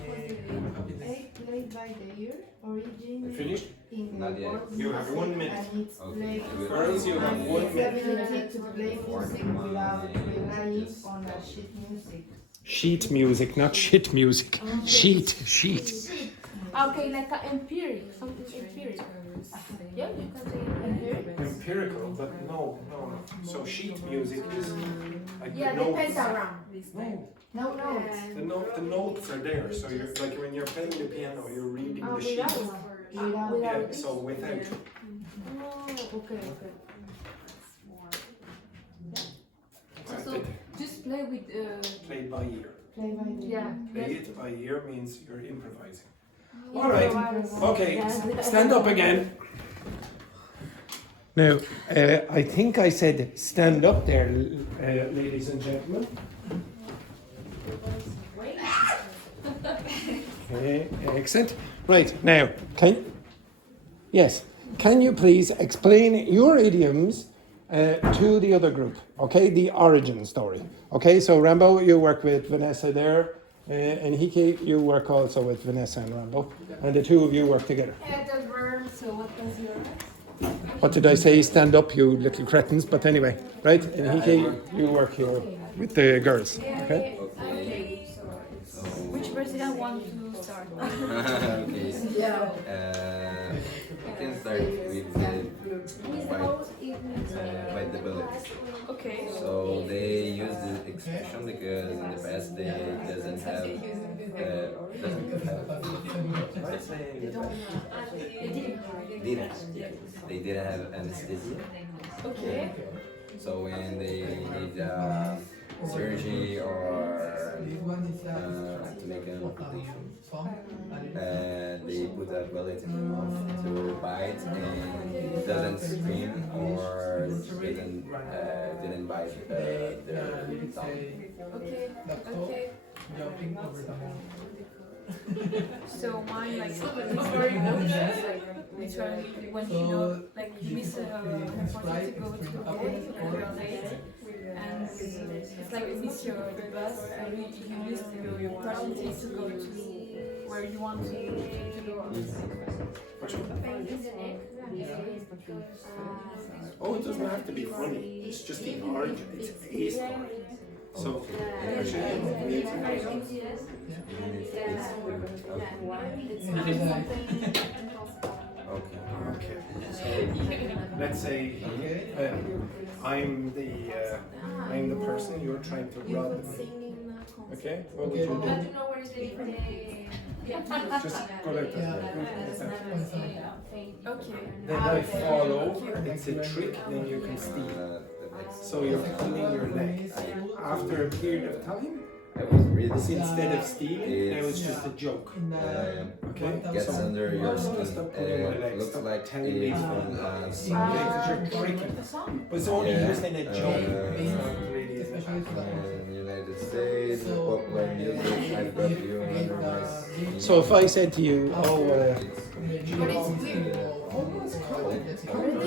the Egg played by the ear, origin You finished? in Not the yet. world You have 1 minute. and it's Okay. played Girls, you have and 1 its minute. ability to play music without relying on a sheet music. Sheet music, not shit music. Sheet. Okay, like an empiric, something empiric. Yeah, you can say empiric. Empirical, but no. So sheet music is like Yeah, the the notes. pentagram. No, No notes. the notes are there. So you're like when you're playing the piano, you're reading the sheet. Without. Yeah, so without. Oh, okay. So just play with Played by ear. Play by the Yeah. Play it by ear means you're improvising. Yeah, All right. otherwise- Okay, Yeah. stand up again. Now, I think I said stand up there, ladies and gentlemen. Okay, excellent. Right, now, can you please explain your idioms to the other group? Okay, the origin story. Okay, so Rambo, you work with Vanessa there, and Hiki, you work also with Vanessa and Rambo, and the two of you work together. So what was your? What did I say? Stand up, you little cretins. But anyway, right? And Hiki, you work here with the girls. Okay. Okay. So, Which president want to start? okay. You can start with bite the bullet. Okay. So they use the expression because in the past they doesn't have let's say in the past they didn't have anesthesia. Okay. So when they need surgery or to make an amputation, they put a bullet in the mouth to bite and doesn't scream or didn't bite the tongue. Okay. Okay. Jumping over the mountain. So mine like it's very good. Like literally when you know like you miss a opportunity to go to the board and you're late and it's like you miss your bus and you use your opportunity to go to where you want to go. Oh, it doesn't have to be funny. It's just the origin. It's a story. So, okay. So, let's say I'm the person you're trying to rob me. Okay. What would you do? Just go like that. Okay. Then I fall over. It's a trick. Then you can steal. So you're pulling your leg. After a period of time, I was really instead of stealing, now it's just a joke. Okay? gets So under your skin. stop pulling my leg. Looks Stop like telling me it's from from because you're tricking. But it's only used in a joke. It's not really in a United States, popular music, I've got you under my skin. So if I said to you,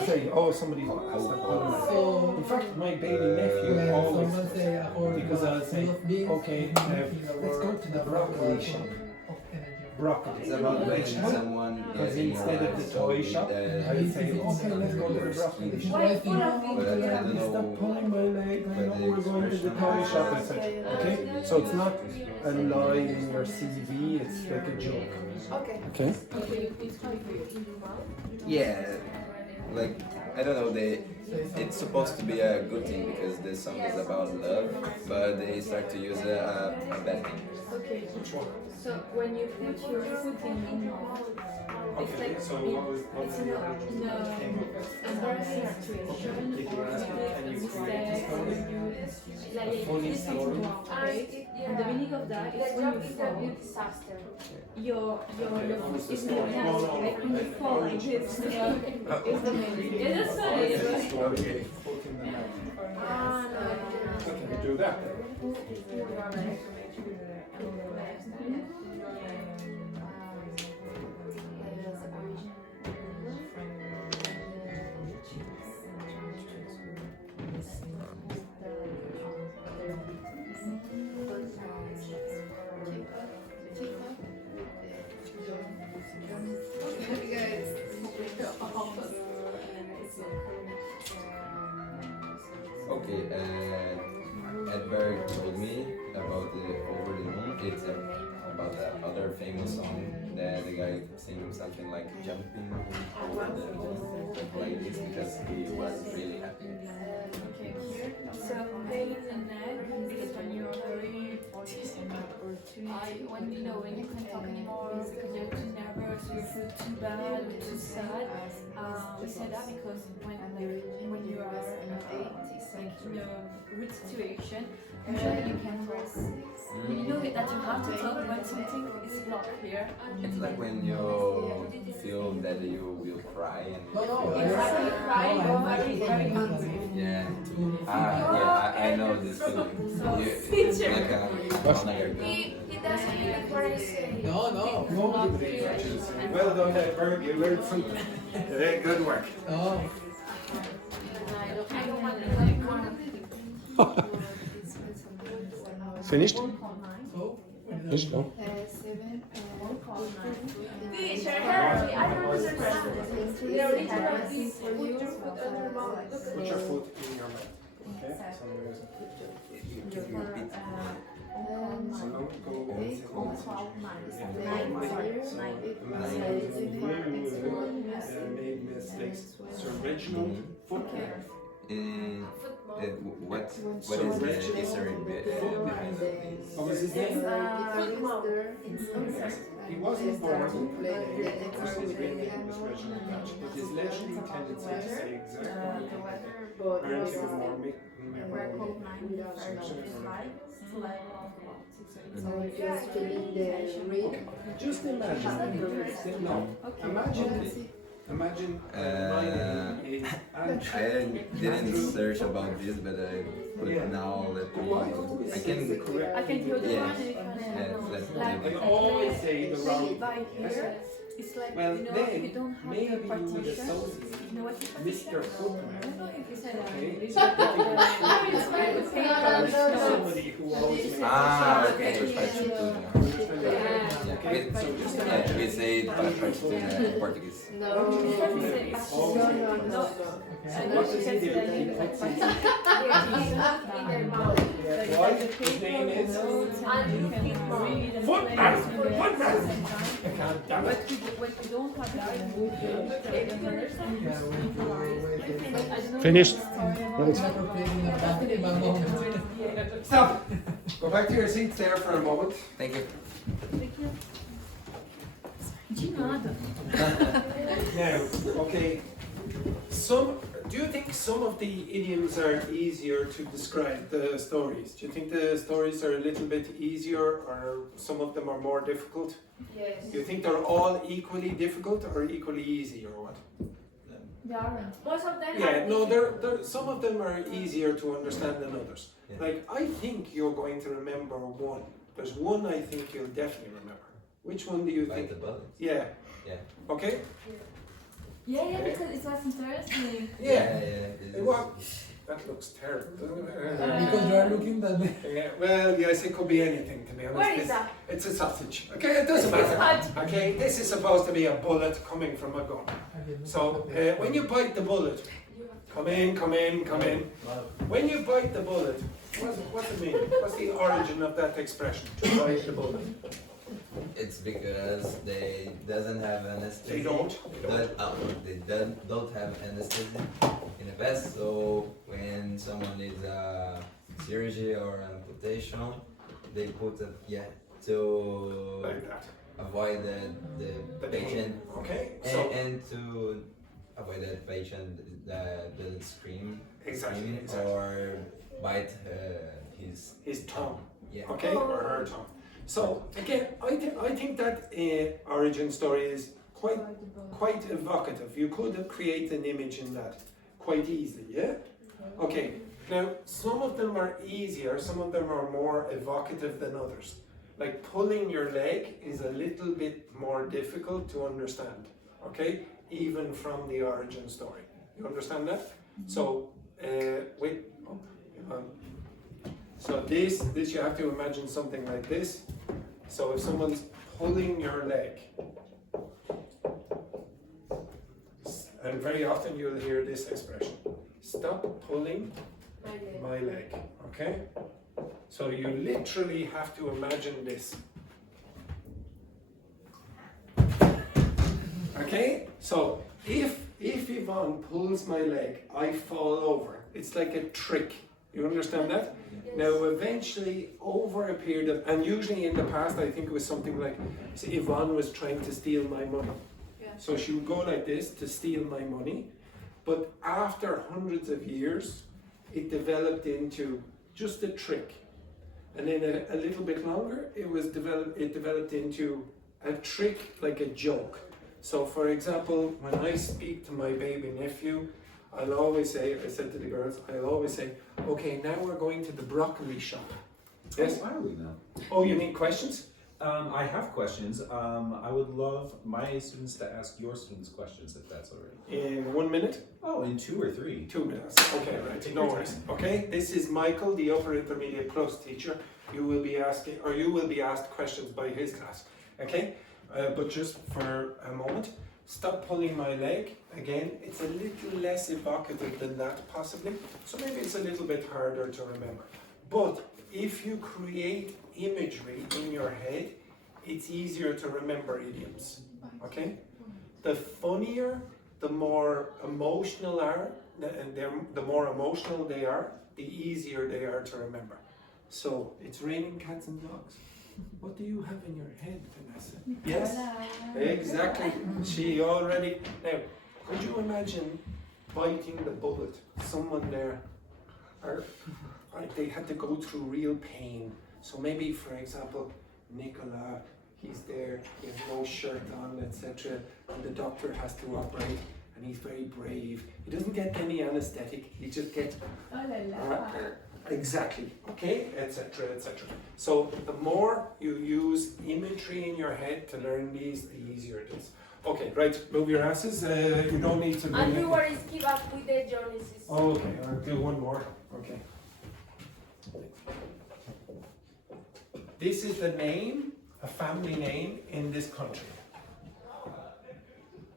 say, somebody has that problem. In fact, my baby nephew always, because I'll say, okay, let's go to the broccoli shop. Broccoli. It's about when someone Because in instead your of the life, toy so shop, that I would say, okay, let's go to the broccoli shop. But I don't Stop know. pulling my leg, I But know the we're going to the toy shop, etc. Okay? So it's not a lie in your CV, it's like a joke. Okay? Yeah, like I don't know. It's supposed to be a good thing because the song is about love, but they start to use a bad thing. Okay. So when you put your foot in it's like so what was it's in a embarrassing situation Did you or ask me, can you create a mistake or story? you like A funny you did something story? wrong, okay? And the meaning of that is when you fall, your foot is in your hand, like when you fall like this, is the meaning. Yeah, that's funny. Okay. Okay, do that. Okay, Edberg told me about the Over the Moon. It's about the other famous song that the guy singing something like jumping over the moon, like this because he was really happy. Okay, here. So pain in the neck is when you're very when you know when you can't talk anymore because you're too nervous, you feel too bad, too sad. We say that because when you are in a rude situation, usually you can rest. You know that you have to talk when something is blocked here. It's like when you feel that you will cry and you feel Exactly. crying or very, very angry. Yeah. Yeah, I know this feeling. It's like a He doesn't even what I say. No, no. Well done, Edberg. You learned something. Good work. Oh. I don't want to Finished? Oh. Finished, no? 7 Teacher, help me. I don't understand. The original is put your foot on your mouth. Put your foot in your mouth. Okay? So long go made mistakes. So original footwear. What is the history behind this? What was his name? He wasn't born his real name was Reginald Dutch, but his legendary tendency to say exactly what earned him a more memorable Just imagine. No. Imagine my name is Andrew. I didn't search about this, but I put now that I can hear the yeah. one and I always say the wrong by here. It's like, well, you know, then, if you don't have maybe the you would partition, associate you know what you Mr. Footman. I don't know if you said that. Okay. Somebody who always makes okay. We say partitura in Portuguese. What does he do? He puts his what? His name is Footman! Footman! I can't damn it. When you don't have that, Finished. Right. Stop! Go back to your seats there for a moment. Thank you. de nada. Now, okay, do you think some of the idioms are easier to describe, the stories? Do you think the stories are a little bit easier or some of them are more difficult? Yes. Do you think they're all equally difficult or equally easy or what? They aren't. Most of them Yeah, are no, some of them are easier to understand than others. Yeah. Like, I think you're going to remember one. There's one I think you'll definitely remember. Which one do you Bite think? the bullet. Yeah. Yeah. Okay? Yeah, because it was interesting. It was. That looks terrible, doesn't it? Because you are looking that way. Yeah, well, yes, it could be anything, to be honest. Where is that? It's a sausage. Okay, it doesn't matter. Okay, this is supposed to be a bullet coming from a gun. So, when you bite the bullet, come in. When you bite the bullet, what's it mean? What's the origin of that expression, to bite the bullet? It's because they doesn't have anesthesia. They don't. They don't have anesthesia in the past. So when someone needs a surgery or amputation, they put it to Like that. avoid the patient Okay, so and to avoid that patient that doesn't scream exactly. or bite His tongue. Yeah. Okay, or her tongue. So again, I think that origin story is quite evocative. You could create an image in that quite easily, yeah? Okay, now some of them are easier, some of them are more evocative than others. Like pulling your leg is a little bit more difficult to understand, okay? Even from the origin story. You understand that? So, so this you have to imagine something like this. So if someone's pulling your leg, and very often you'll hear this expression, stop pulling my leg, okay? So you literally have to imagine this. Okay? So if Yvonne pulls my leg, I fall over. It's like a trick. You understand that? Now eventually over a period of, and usually in the past I think it was something like, so Yvonne was trying to steal my money. So she would go like this to steal my money, but after hundreds of years it developed into just a trick. And then a little bit longer it developed into a trick, like a joke. So for example, when I speak to my baby nephew, I'll always say, I said to the girls, I'll always say, okay, now we're going to the broccoli shop. Yes? Oh, are we now? Oh, you need questions? I have questions. I would love my students to ask your students questions if that's all right. In 1 minute? Oh, in 2 or 3. 2 minutes. Okay, right. Take No your worries. time. Okay, this is Michael, the upper intermediate plus teacher. You will be asking, or you will be asked questions by his class. Okay? But just for a moment, stop pulling my leg. Again, it's a little less evocative than that, possibly. So maybe it's a little bit harder to remember. But if you create imagery in your head, it's easier to remember idioms. Okay? The funnier, the more emotional the more emotional they are, the easier they are to remember. So it's raining cats and dogs. What do you have in your head, Vanessa? Yes, exactly. She already. Now, could you imagine biting the bullet? Someone there, or they had to go through real pain. So maybe, for example, Nicola, he's there, he has no shirt on, etc. And the doctor has to operate, and he's very brave. He doesn't get any anesthetic. He just gets. Exactly, okay, etc., etc. So the more you use imagery in your head to learn these, the easier it is. Okay, right, move your asses. You don't need to. And you worries, keep up with the journeys. Okay, I'll do one more. Okay. This is the name, a family name in this country.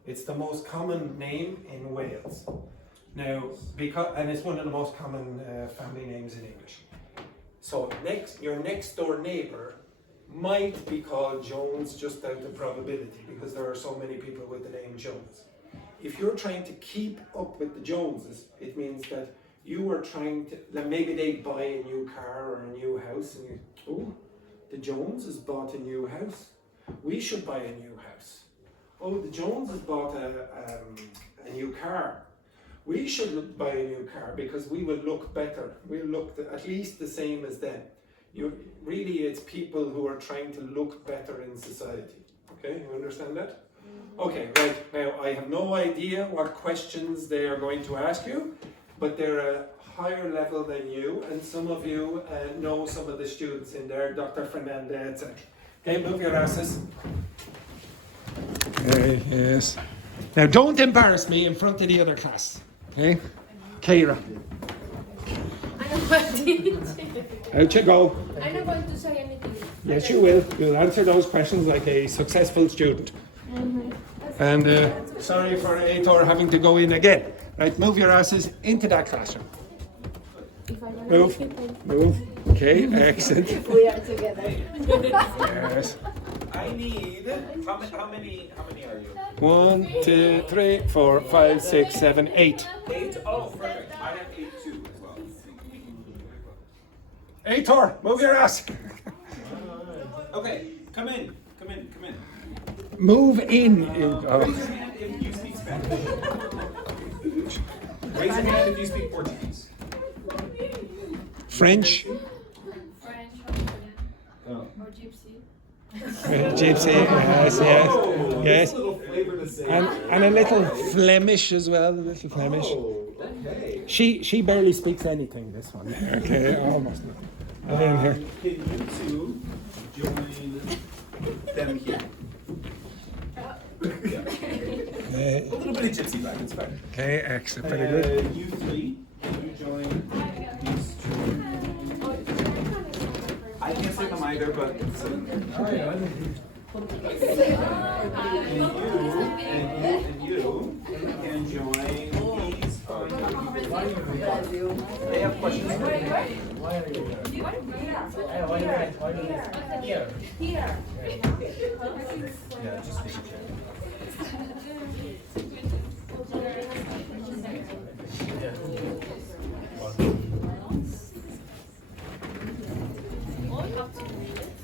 It's the most common name in Wales. Now, and it's one of the most common family names in English. So your next door neighbour might be called Jones just out of probability because there are so many people with the name Jones. If you're trying to keep up with the Joneses, it means that you are trying to, maybe they buy a new car or a new house and you, oh, the Joneses bought a new house. We should buy a new house. Oh, the Joneses bought a new car. We should buy a new car because we will look better. We'll look at least the same as them. Really, it's people who are trying to look better in society. Okay, you understand that? Okay, right. Now, I have no idea what questions they are going to ask you, but they're a higher level than you, and some of you know some of the students in there, Dr. Fernanda, etc. Okay, move your asses. Okay, yes. Now, don't embarrass me in front of the other class. Okay? Keira. I'm not going Out you go. I'm not going to say anything. Yes, you will. You'll answer those questions like a successful student. And sorry for Aitor having to go in again. Right, move your asses into that classroom. Move. Move. Okay, excellent. We are together. Yes. I need. How many are you? 1, 2, 3, 4, 5, 6, 7, 8. 8? Oh, perfect. I have 8 too as well. Aitor, move your ass. Okay, come in. Move in. Raise your hand if you speak Spanish. Raise your hand if you speak Portuguese. French. Oh. Or gypsy. Gypsy, yes, yes. Oh, Yes. a little flavor to say. And a little Flemish as well, a little Flemish. Oh, okay. She barely speaks anything, this one. Okay, almost nothing. And then here. Can you two join them here? A little bit of gypsy back, it's fine. Okay, excellent, very good. You three, can you join these two? I can't say them either, but and you can join these. They have questions for me. Why are you here? Here. Yeah, just take a chair.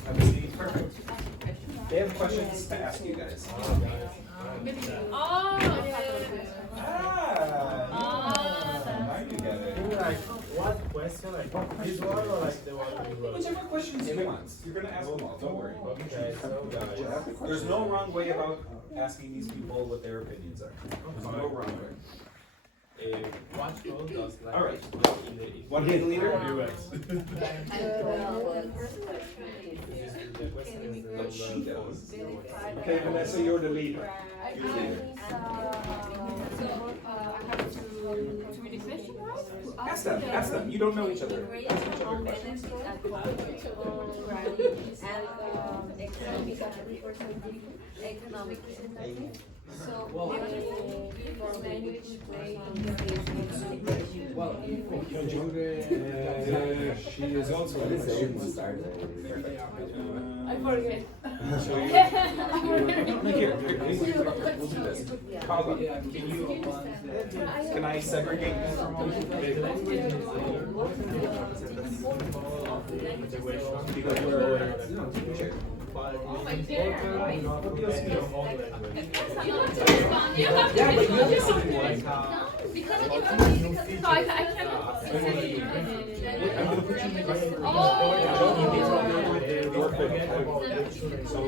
Have a seat. Perfect. They have questions to ask you guys. Now you get it. Like, what question? Like, this one or like the one you wrote? Whichever questions you want. You're gonna ask them all. Don't worry. Okay, so There's no wrong way about asking these people what their opinions are. There's no wrong way. does like All right. in the Want to be the leader? UX. Okay, Vanessa, you're the leader. You're the leader. I have to read the question, right? Ask them. Ask them. You don't know each other. Ask each other questions. So, for language, She is also a I forget. Here, we'll do this. Kava, can I segregate you from all of you? Because we're But Oh my it's God. important not to get your own language. You have to Yeah, but you have to Like, because about you new features. I cannot I'm gonna put you in the green room. Oh. With the work forget about lecture. So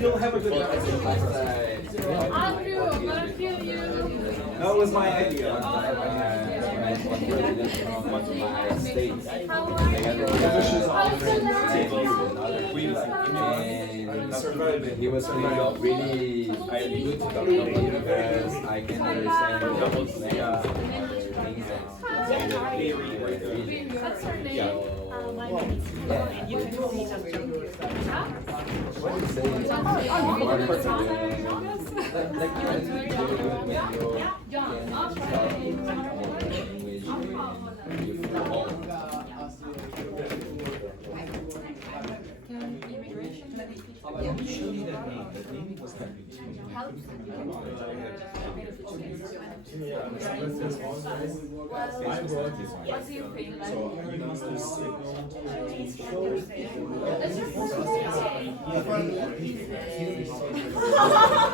You'll have a good time. Andrew, I'm gonna kill you. That was my idea. He was really good to talk to me because I can understand double things What's her name? You can call me What do you think?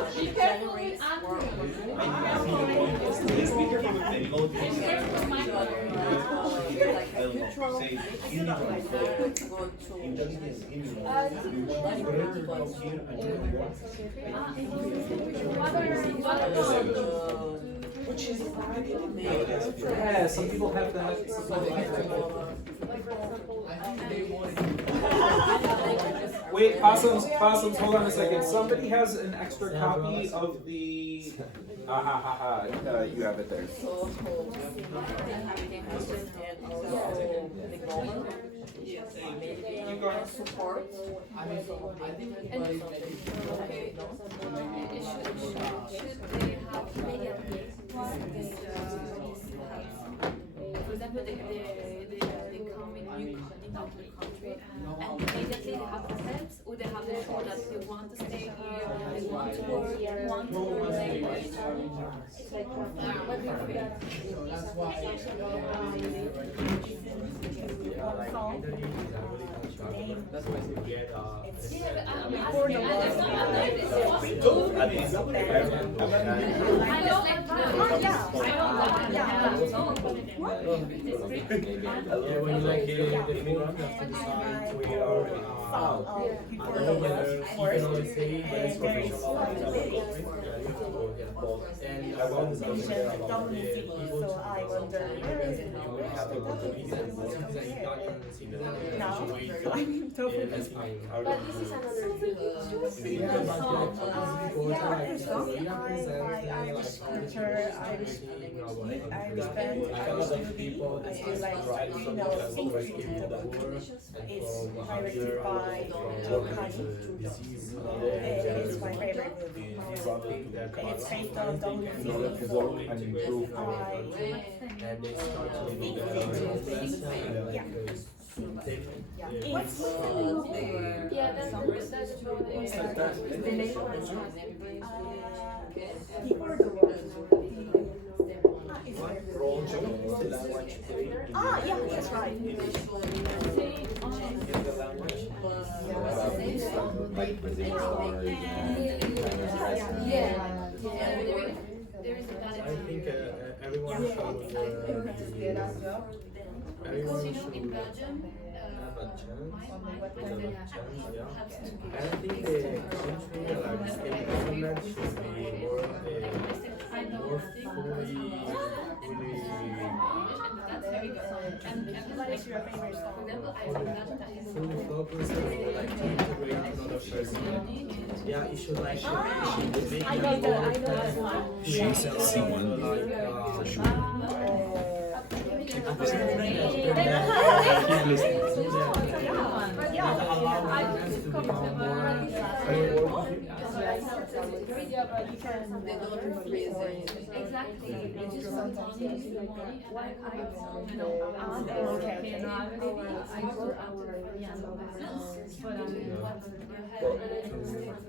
Be careful with Andrew. Yeah, some people have that. Wait, possums, hold on a second. Somebody has an extra copy of the. You have it there. You go ahead. support. Should they have for example, they come in new country and immediately they have assets or they have the show that they want to stay here, they want to work, want to learn language. What do you When you like the immigrant, you have to decide where you can only say when it's professional and about the subject about the people to immigrants, you have the opportunity to work in the But this is another thing. Irish culture, Irish band, I have a lot of people that speak female singing the world is directed by disease. It's my favorite movie. It's based on Dogme. And improve. And they start to do the What's the name of the Yeah, that's the yeah, that's right. There is a I think everyone should because you know in Belgium, have a chance. my Yeah. has to I think the country, like the state government should be more What is your favorite song? For example, I would not that is Full focus on like to integrate another person. Yeah, you should like I know that one. she's C1 for sure. Yeah, but you can. exactly. It's just sometimes you need the money and I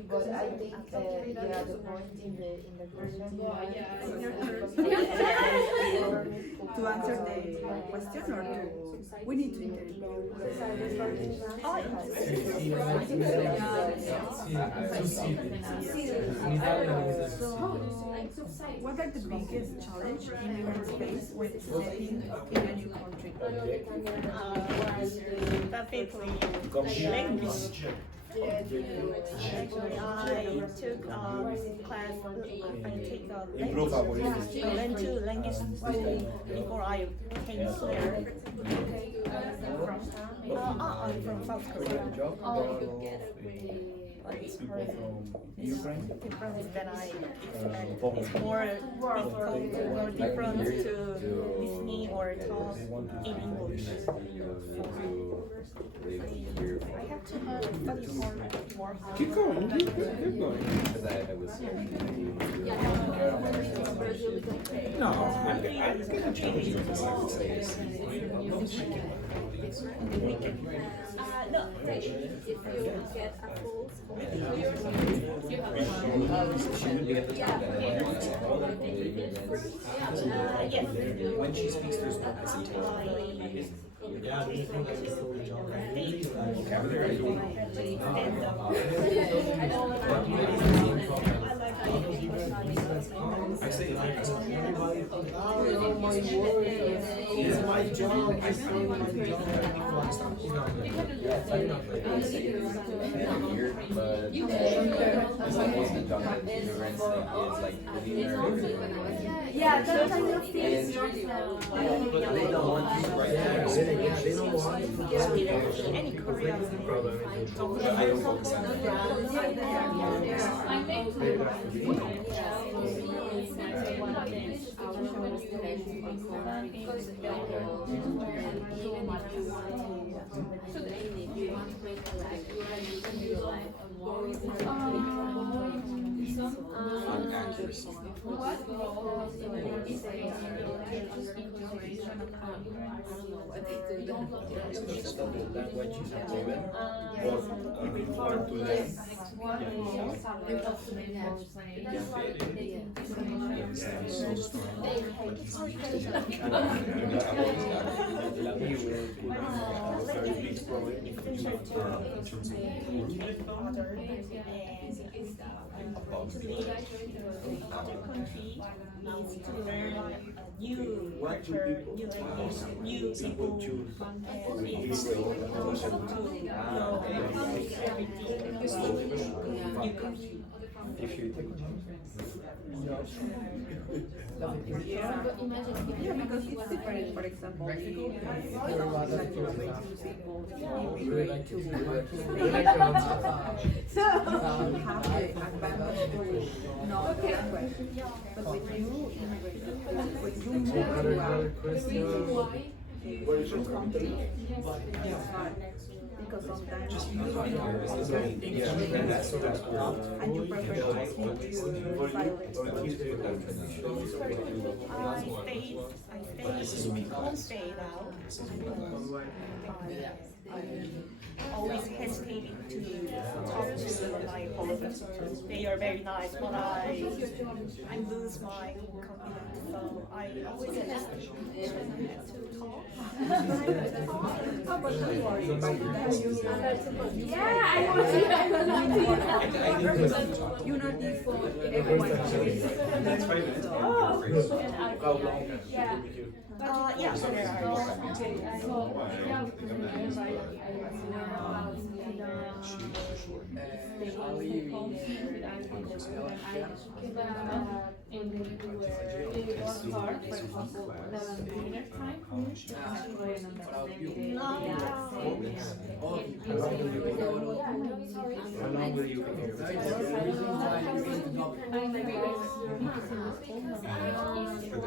But I think you are the point in the question. To answer the question or to we need to interview. What are the biggest challenge in your space when setting up in a new country? Definitely language. Actually, I took a class. I take a language. I went to language school before I came here. I'm from South Korea. It's different than I expect. It's more different to listening or talk in English. I have to study more hard. Keep going, keep going. No, I'm gonna challenge you with what I would say is No, if you get a full score, when she speaks, there's no hesitation. Vocabulary. I say like It's my job. I say my job. Yeah, that kind of thing. But they don't want to write. They don't want to any Korean problem. I don't focus on accuracy. What roles in organization under consideration Languages are given, but you can learn to them. Very big problem if you in terms of other country is to learn new culture, new language, new people, and it's also to know everything new country. If you take Yeah, because it's different. For example, so have the advantage to know the language. But when you immigrate, when you move to where is your country? because sometimes you don't know and you prefer to listen to silence. I stay now. I always hesitating to talk to my colleagues. They are very nice, but I lose my confidence, so I always hesitate to talk. Yeah, I was. You know this. That's 5 minutes. Oh. How long? Yeah. Yeah, so there are. How long will you be here? For the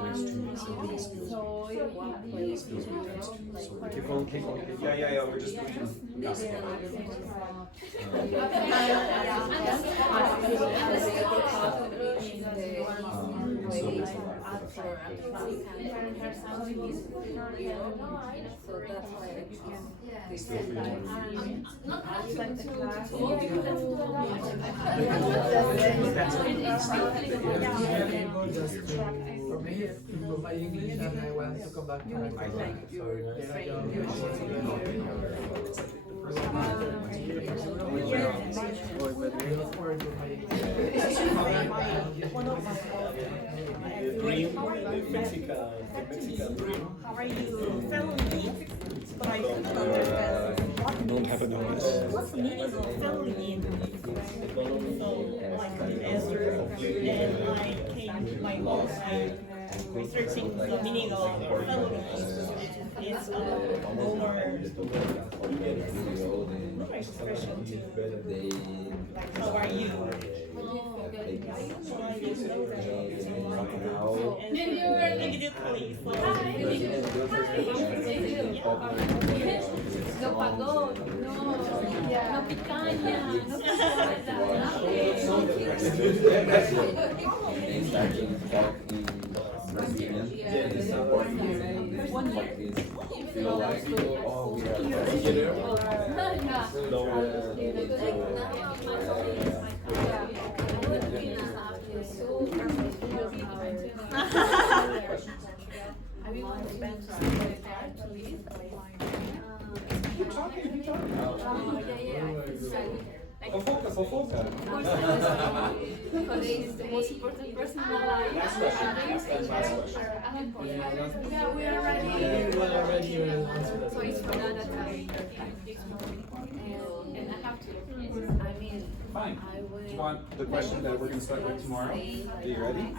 next 2 weeks, everybody skills me. Skills me times 2. So keep on. Yeah, we're just doing basketball. Improve my English and I want to come back to my dream, the Mexican dream. How are you? Felony? But I don't understand. Don't have a noise. What's the meaning of felony? So, like an answer, and I came to my home and researching the meaning of felony. It's more expression to, like, how are you? Immediately, No pagó, no picaña, no Brazilian, it's important. Feel like, oh, we are Focus. Because he's the most important person in my life. Last question. Yeah, we are already. So it's for that time. And I have to. I mean, Fine. Do you want the question that we're going to start with tomorrow? Are you ready?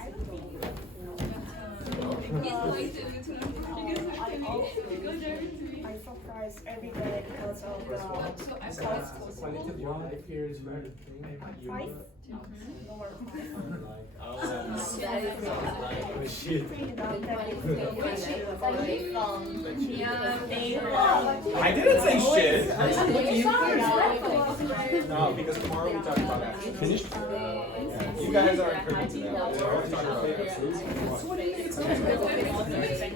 I surprise every day because of the Quality of your life here is very five. shit. I didn't say shit. No, because tomorrow we talk about action. Finished? You guys are privy to that. We're talking about foods.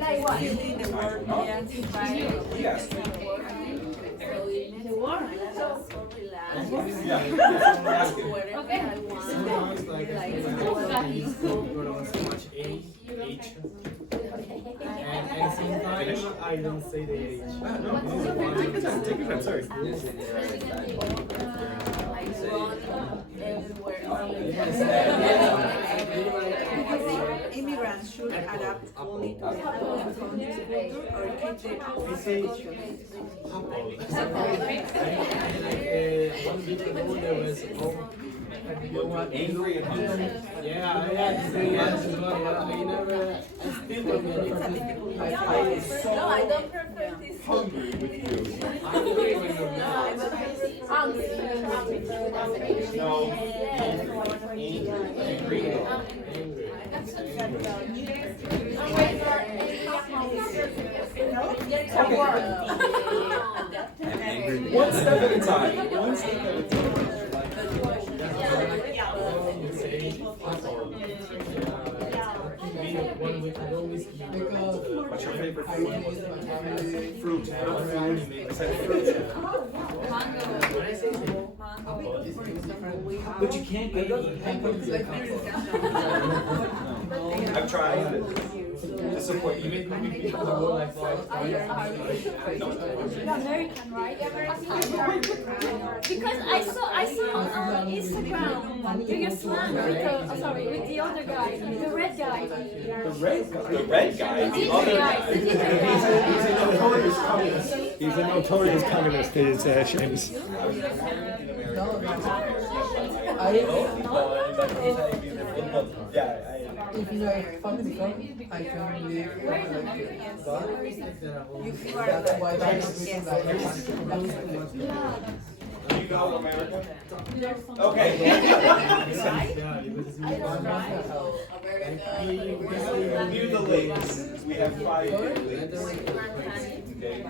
Like what? Yes. The war. Yeah. Okay. Sometimes like so much age. And sometimes I don't say the age. Take your time, sorry. Immigrants should adapt only to the country or keep the We say couple. And like 1 week ago there was Angry and hungry. Yeah, I had to say yes as well. Yeah, I still don't get it. I don't prefer this. Hungry with you. agree with you. No. Angry. One step at a time. One step at a time. One week ago we What's your favorite food? Fruit. Not food. I said fruit. But you can't get I've tried. to support you. Even people who go like You're American, right? Because I saw on Instagram your slang with with the other guy, the red guy. The red guy? The other guy. He's a notorious communist. He's a notorious communist, is James. if you like family come, I can live like that. That's why You know America? Okay. View the lakes. We have 5 big lakes. Okay,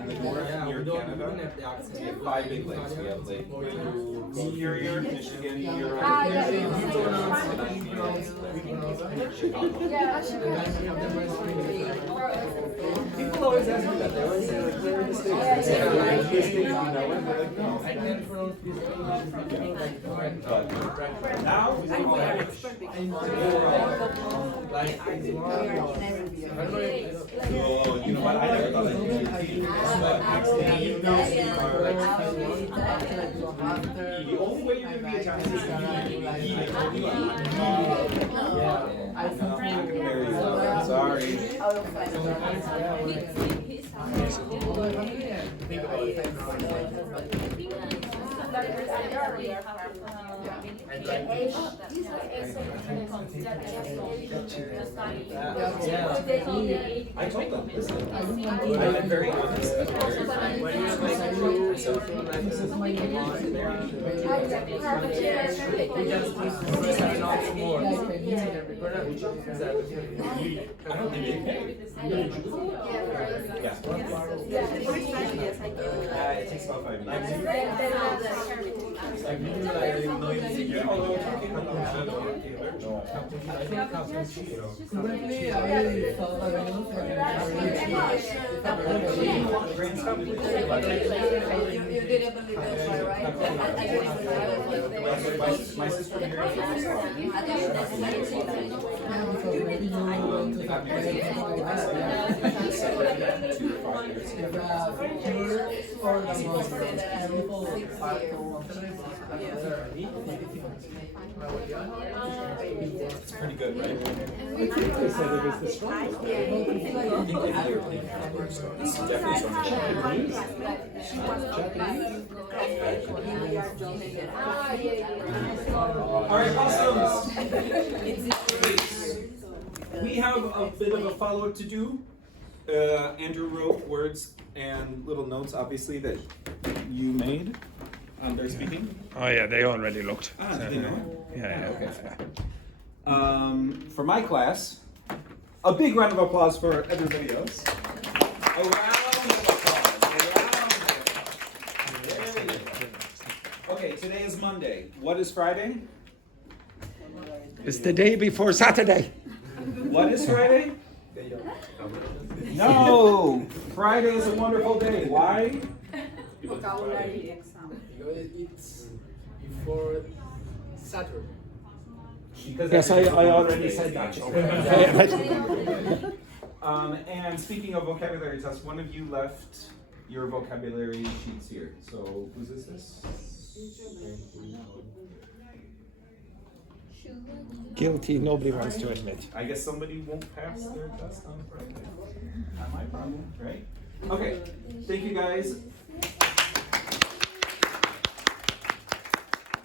near Canada. We have 5 big lakes. We have Lake Superior, Michigan, Europe. People always ask me that. They always say, like, where are the states? Now, you know what? I never thought I'd do it. But next thing you know, you are like, the only way you're going to be Italian is if you eat it. I'm not going to marry you. Sorry. Think about it. I told them, listen, I've been very honest. I don't think they pay. It takes about 5 minutes. currently I My sister it's pretty good, right? I think they said it was the strongest. Alright, awesome. We have a bit of a follow-up to do. Andrew wrote words and little notes, obviously, that you made on their speaking. Oh yeah, they already looked. Ah, did they know? Yeah. Okay. For my class, a big round of applause for everybody else. A round of applause. There we go. Okay, today is Monday. What is Friday? It's the day before Saturday. What is Friday? No! Friday is a wonderful day. Why? vocabulary exam. Because it's before Saturday. Yes, I already said that. And speaking of vocabulary tests, one of you left your vocabulary sheets here. So whose is this? Guilty, nobody wants to admit. I guess somebody won't pass their test on Friday. Not my problem, right? Okay, thank you guys.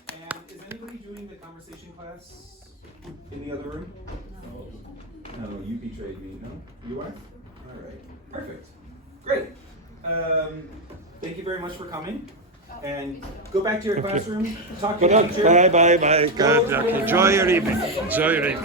And is anybody doing the conversation class in the other room? No, you betrayed me. No, you are? All right, perfect, great. Thank you very much for coming. And go back to your classroom, talk to your teacher. Bye. Good luck. Enjoy your evening.